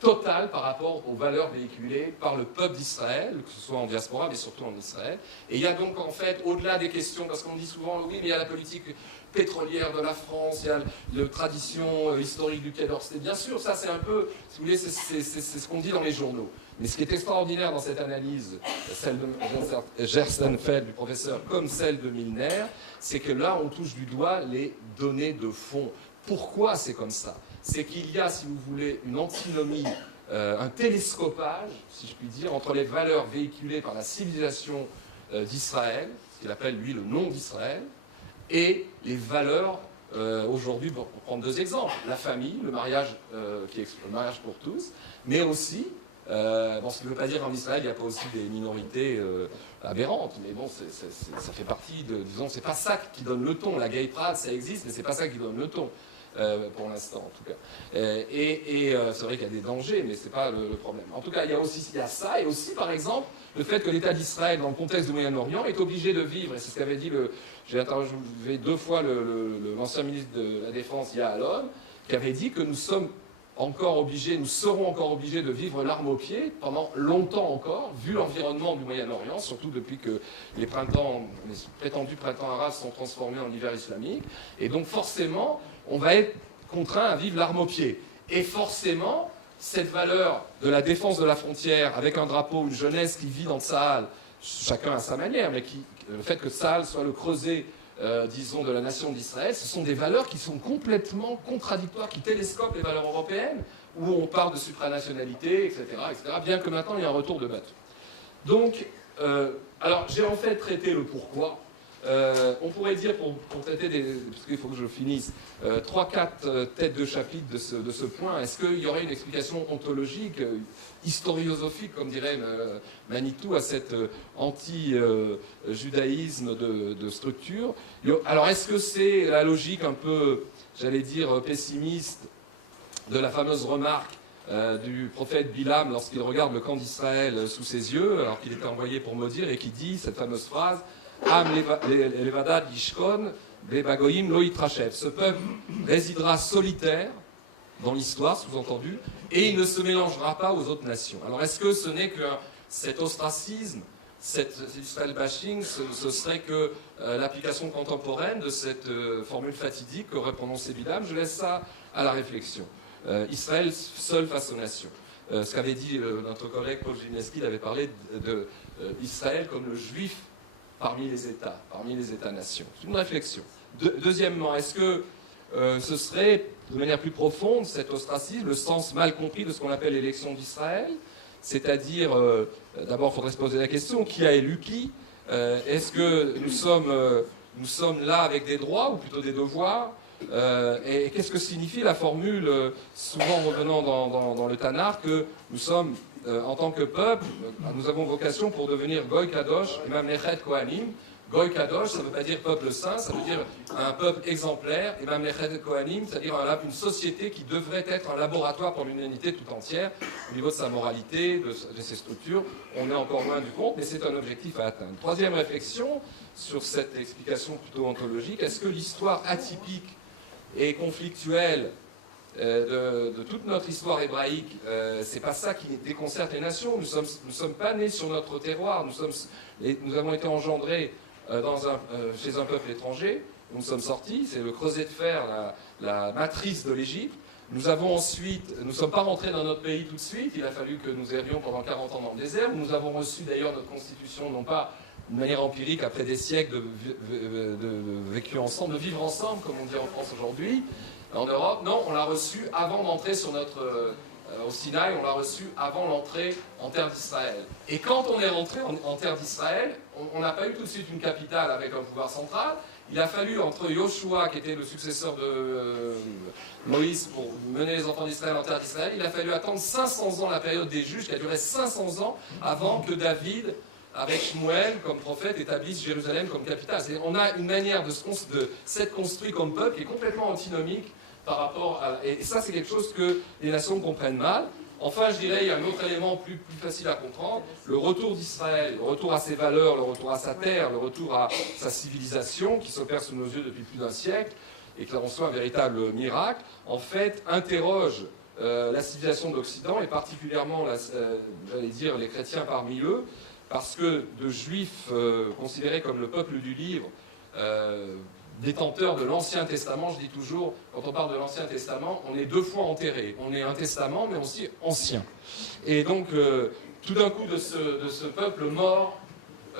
totale par rapport aux valeurs véhiculées par le peuple d'Israël, que ce soit en diaspora, mais surtout en Israël. Et il y a donc en fait, au-delà des questions, parce qu'on dit souvent, oui, mais il y a la politique pétrolière de la France, il y a la tradition historique du Quai d'Orsay. Bien sûr, ça c'est un peu, si vous voulez, c'est ce qu'on dit dans les journaux. Mais ce qui est extraordinaire dans cette analyse, celle de Gerstenfeld, du professeur, comme celle de Milner, c'est que là, on touche du doigt les données de fond. Pourquoi c'est comme ça? C'est qu'il y a, si vous voulez, une antinomie, un télescopage, si je puis dire, entre les valeurs véhiculées par la civilisation d'Israël, ce qu'il appelle, lui, le nom d'Israël, et les valeurs aujourd'hui, pour prendre deux exemples, la famille, le mariage, le mariage pour tous, mais aussi, ce qui ne veut pas dire qu'en Israël, il n'y a pas aussi des minorités aberrantes, mais bon, ça fait partie de, disons, c'est pas ça qui donne le ton. La gay pride, ça existe, mais c'est pas ça qui donne le ton. Pour l'instant en tout cas. C'est vrai qu'il y a des dangers, mais ce n'est pas le problème. En tout cas, il y a ça, et aussi par exemple le fait que l'État d'Israël, dans le contexte du Moyen-Orient, est obligé de vivre, et c'est ce qu'avait dit, j'ai interviewé 2 fois l'ancien ministre de la Défense, Ya'alon, qui avait dit que nous serons encore obligés de vivre l'arme au pied pendant longtemps encore, vu l'environnement du Moyen-Orient, surtout depuis que les prétendus printemps arabes sont transformés en hiver islamique, et donc forcément, on va être contraint à vivre l'arme au pied. Et forcément, cette valeur de la défense de la frontière, avec un drapeau, une jeunesse qui vit dans Tsahal, chacun à sa manière, mais le fait que Tsahal soit le creuset, disons, de la nation d'Israël, ce sont des valeurs qui sont complètement contradictoires, qui télescopent les valeurs européennes, où on parle de supranationalité, etc., bien que maintenant il y a un retour de bâton. Donc, alors j'ai en fait traité le pourquoi. On pourrait dire, pour traiter parce qu'il faut que je finisse, 3-4 têtes de chapitre de ce point, est-ce qu'il y aurait une explication ontologique, historiosophique, comme dirait Manitou, à cet anti-judaïsme de structure? Alors, est-ce que c'est la logique un peu, j'allais dire, pessimiste de la fameuse remarque du prophète Bilam lorsqu'il regarde le camp d'Israël sous ses yeux, alors qu'il était envoyé pour maudire, et qui dit cette fameuse phrase: Am levadad yishkon, bebagoyim lo yitrashev. Ce peuple résidera solitaire dans l'histoire, sous-entendu, et il ne se mélangera pas aux autres nations. Alors est-ce que ce n'est que cet ostracisme, cet Israël bashing, ce serait que l'application contemporaine de cette formule fatidique qu'aurait prononcée Bilam? Je laisse ça à la réflexion. Israël seul face aux nations. Ce qu'avait dit notre collègue Paul Gineski, il avait parlé d'Israël comme le juif parmi les États-nations. C'est une réflexion. Deuxièmement, est-ce que ce serait, de manière plus profonde, cet ostracisme, le sens mal compris de ce qu'on appelle l'élection d'Israël? C'est-à-dire, d'abord, il faudrait se poser la question, qui a élu qui? Est-ce que nous sommes là avec des droits ou plutôt des devoirs? Et qu'est-ce que signifie la formule, souvent revenant dans le Tanakh, que nous sommes, en tant que peuple, nous avons vocation pour devenir Goy Kadosh, et Mamlechet Kohanim. Goy Kadosh, ça ne veut pas dire peuple saint, ça veut dire un peuple exemplaire, et Mamlechet Kohanim, c'est-à-dire une société qui devrait être un laboratoire pour l'humanité tout entière, au niveau de sa moralité, de ses structures. On est encore loin du compte, mais c'est un objectif à atteindre. Troisième réflexion, sur cette explication plutôt ontologique, est-ce que l'histoire atypique et conflictuelle de toute notre histoire hébraïque, c'est pas ça qui déconcerte les nations. Nous sommes pas nés sur notre terroir. Nous avons été engendrés chez un peuple étranger. Nous sommes sortis. C'est le creuset de fer, la matrice de l'Égypte. Nous ne sommes pas rentrés dans notre pays tout de suite. Il a fallu que nous errions pendant 40 ans dans le désert. Nous avons reçu d'ailleurs notre constitution, non pas de manière empirique, après des siècles de vécu ensemble, de vivre ensemble, comme on dit en France aujourd'hui. En Europe, non, on l'a reçu avant d'entrer au Sinaï, on l'a reçu avant l'entrée en terre d'Israël. Et quand on est rentré en terre d'Israël, on n'a pas eu tout de suite une capitale avec un pouvoir central. Il a fallu, entre Yoshua, qui était le successeur de Moïse, pour mener les enfants d'Israël en terre d'Israël, il a fallu attendre 500 ans, la période des juges, qui a duré 500 ans, avant que David, avec Shmuel comme prophète, établisse Jérusalem comme capitale. On a une manière de s'être construit comme peuple qui est complètement antinomique par rapport à... Et ça, c'est quelque chose que les nations comprennent mal. Enfin, je dirais, il y a un autre élément plus facile à comprendre, le retour d'Israël, le retour à ses valeurs, le retour à sa terre, le retour à sa civilisation, qui s'opère sous nos yeux depuis plus d'un siècle, et que l'on soit un véritable miracle, en fait, interroge la civilisation d'Occident, et particulièrement, j'allais dire, les chrétiens parmi eux, parce que de juifs considérés comme le peuple du livre, détenteurs de l'Ancien Testament, je dis toujours, quand on parle de l'Ancien Testament, on est 2 fois enterré. On est un testament, mais aussi ancien. Et donc, tout d'un coup, de ce peuple mort,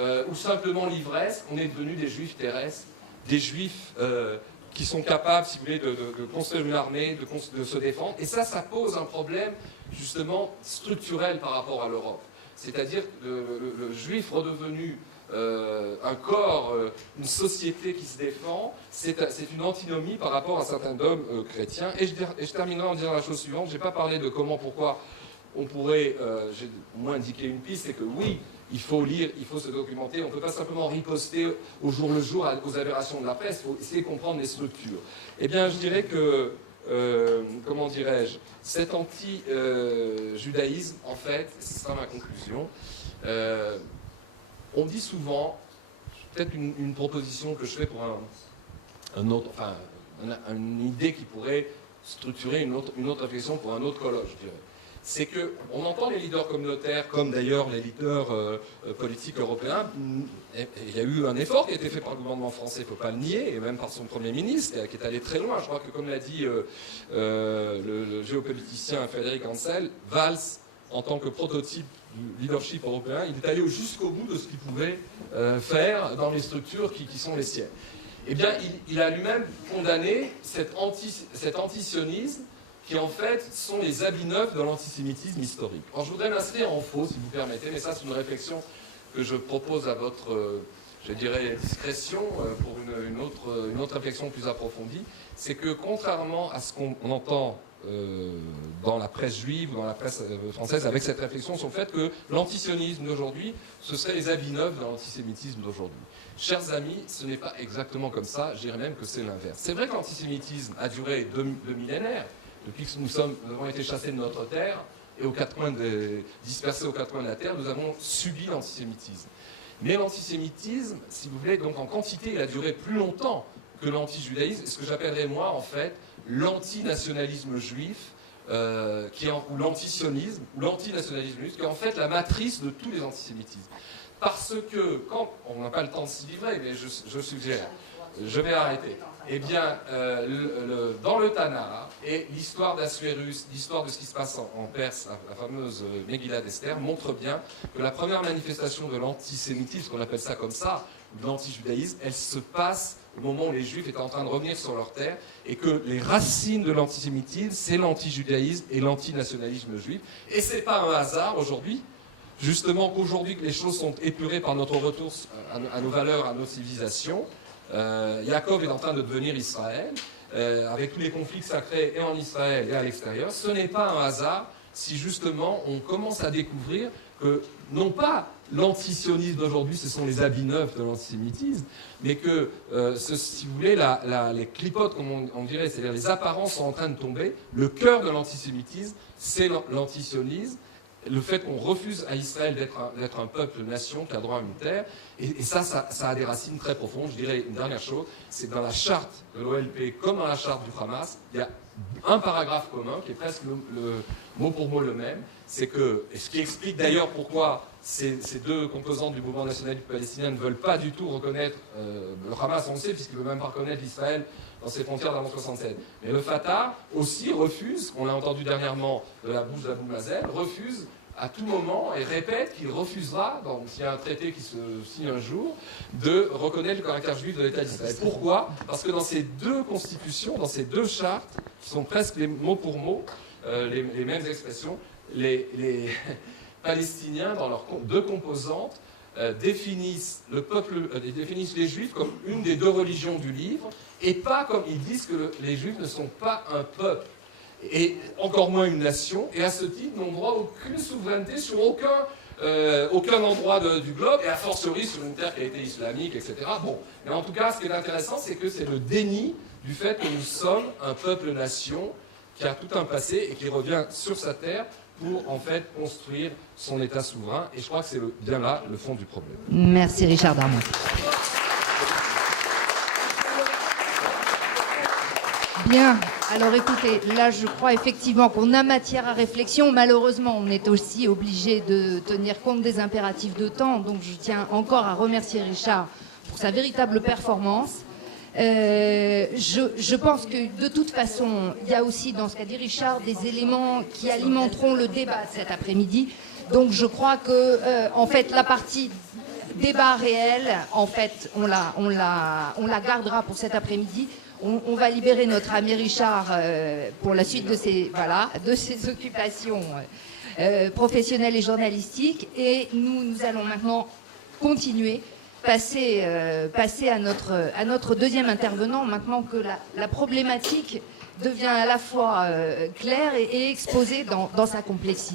ou simplement l'ivresse, on est devenu des juifs terrestres, des juifs qui sont capables, si vous voulez, de construire une armée, de se défendre. Et ça pose un problème, justement, structurel par rapport à l'Europe. C'est-à-dire le juif redevenu un corps, une société qui se défend, c'est une antinomie par rapport à certains dogmes chrétiens. Et je terminerai en disant la chose suivante. Je n'ai pas parlé de comment, pourquoi on pourrait, j'ai au moins indiqué une piste, c'est que oui, il faut lire, il faut se documenter. On ne peut pas simplement riposter au jour le jour aux aberrations de la presse. Il faut essayer de comprendre les structures. Eh bien, je dirais que, comment dirais-je, cet anti-judaïsme, en fait, ce sera ma conclusion, on dit souvent, peut-être une proposition que je fais pour un autre, enfin, une idée qui pourrait structurer une autre réflexion pour un autre colloque, je dirais. C'est qu'on entend les leaders communautaires, comme d'ailleurs les leaders politiques européens. Il y a eu un effort qui a été fait par le gouvernement français, il ne faut pas le nier, et même par son Premier ministre, qui est allé très loin. Je crois que, comme l'a dit le géopoliticien Frédéric Ansel, Valls, en tant que prototype du leadership européen, il est allé jusqu'au bout de ce qu'il pouvait faire dans les structures qui sont les siennes. Eh bien, il a lui-même condamné cet antisionisme qui en fait sont les habits neufs de l'antisémitisme historique. Alors je voudrais m'inscrire en faux, si vous permettez, mais ça c'est une réflexion que je propose à votre, je dirais, discrétion pour une autre réflexion plus approfondie. C'est que contrairement à ce qu'on entend dans la presse juive ou dans la presse française avec cette réflexion sur le fait que l'antisionisme d'aujourd'hui, ce serait les habits neufs de l'antisémitisme d'aujourd'hui. Chers amis, ce n'est pas exactement comme ça, je dirais même que c'est l'inverse. C'est vrai que l'antisémitisme a duré deux millénaires, depuis que nous avons été chassés de notre terre et dispersés aux quatre coins de la terre, nous avons subi l'antisémitisme. Mais l'antisémitisme, si vous voulez, donc en quantité, il a duré plus longtemps que l'antijudaïsme, ce que j'appellerais moi, en fait, l'antinationalisme juif, ou l'antisionisme, ou l'antinationalisme juif, qui est en fait la matrice de tous les antisémitismes. Parce que, quand on n'a pas le temps de s'y livrer, mais je suggère, je vais arrêter. Eh bien, dans le Tana et l'histoire d'Assuérus, l'histoire de ce qui se passe en Perse, la fameuse Megillah d'Esther, montre bien que la première manifestation de l'antisémitisme, qu'on appelle ça comme ça, de l'antijudaïsme, elle se passe au moment où les Juifs étaient en train de revenir sur leur terre, et que les racines de l'antisémitisme, c'est l'antijudaïsme et l'antinationalisme juif. Et c'est pas un hasard aujourd'hui, justement qu'aujourd'hui que les choses sont épurées par notre retour à nos valeurs, à nos civilisations. Yaakov est en train de devenir Israël, avec tous les conflits que ça crée et en Israël et à l'extérieur. Ce n'est pas un hasard si justement on commence à découvrir que non pas l'antisionisme d'aujourd'hui, ce sont les habits neufs de l'antisémitisme, mais que, si vous voulez, les clipotes, comme on dirait, c'est-à-dire les apparences sont en train de tomber. Le cœur de l'antisémitisme, c'est l'antisionisme, le fait qu'on refuse à Israël d'être un peuple, nation, qui a droit à une terre, et ça a des racines très profondes. Je dirais une dernière chose, c'est que dans la charte de l'OLP, comme dans la charte du Hamas, il y a un paragraphe commun, qui est presque le mot pour mot le même, c'est que, et ce qui explique d'ailleurs pourquoi ces deux composantes du mouvement national palestinien ne veulent pas du tout reconnaître le Hamas, on le sait, puisqu'il ne veut même pas reconnaître l'Israël dans ses frontières d'avant 67. Mais le Fatah aussi refuse, on l'a entendu dernièrement de la bouche d'Abou Mazen, refuse à tout moment et répète qu'il refusera, s'il y a un traité qui se signe un jour, de reconnaître le caractère juif de l'État d'Israël. Pourquoi ? Parce que dans ces deux constitutions, dans ces deux chartes, qui sont presque mot pour mot les mêmes expressions, les Palestiniens, dans leurs deux composantes, définissent les Juifs comme une des deux religions du livre, et pas comme ils disent que les Juifs ne sont pas un peuple, et encore moins une nation, et à ce titre n'ont droit à aucune souveraineté sur aucun endroit du globe, et a fortiori sur une terre qui a été islamique, etc. Bon, mais en tout cas, ce qui est intéressant, c'est que c'est le déni du fait que nous sommes un peuple-nation qui a tout un passé et qui revient sur sa terre pour en fait construire son État souverain. Et je crois que c'est bien là le fond du problème. Merci Richard Darmon. Bien, alors écoutez, là je crois effectivement qu'on a matière à réflexion. Malheureusement, on est aussi obligé de tenir compte des impératifs de temps. Donc je tiens encore à remercier Richard pour sa véritable performance. Je pense que de toute façon, il y a aussi dans ce qu'a dit Richard des éléments qui alimenteront le débat cet après-midi. Donc je crois que en fait la partie débat réel, en fait, on la gardera pour cet après-midi. On va libérer notre ami Richard pour la suite de ses occupations professionnelles et journalistiques. Et nous allons maintenant continuer, passer à notre deuxième intervenant, maintenant que la problématique devient à la fois claire et exposée dans sa complexité.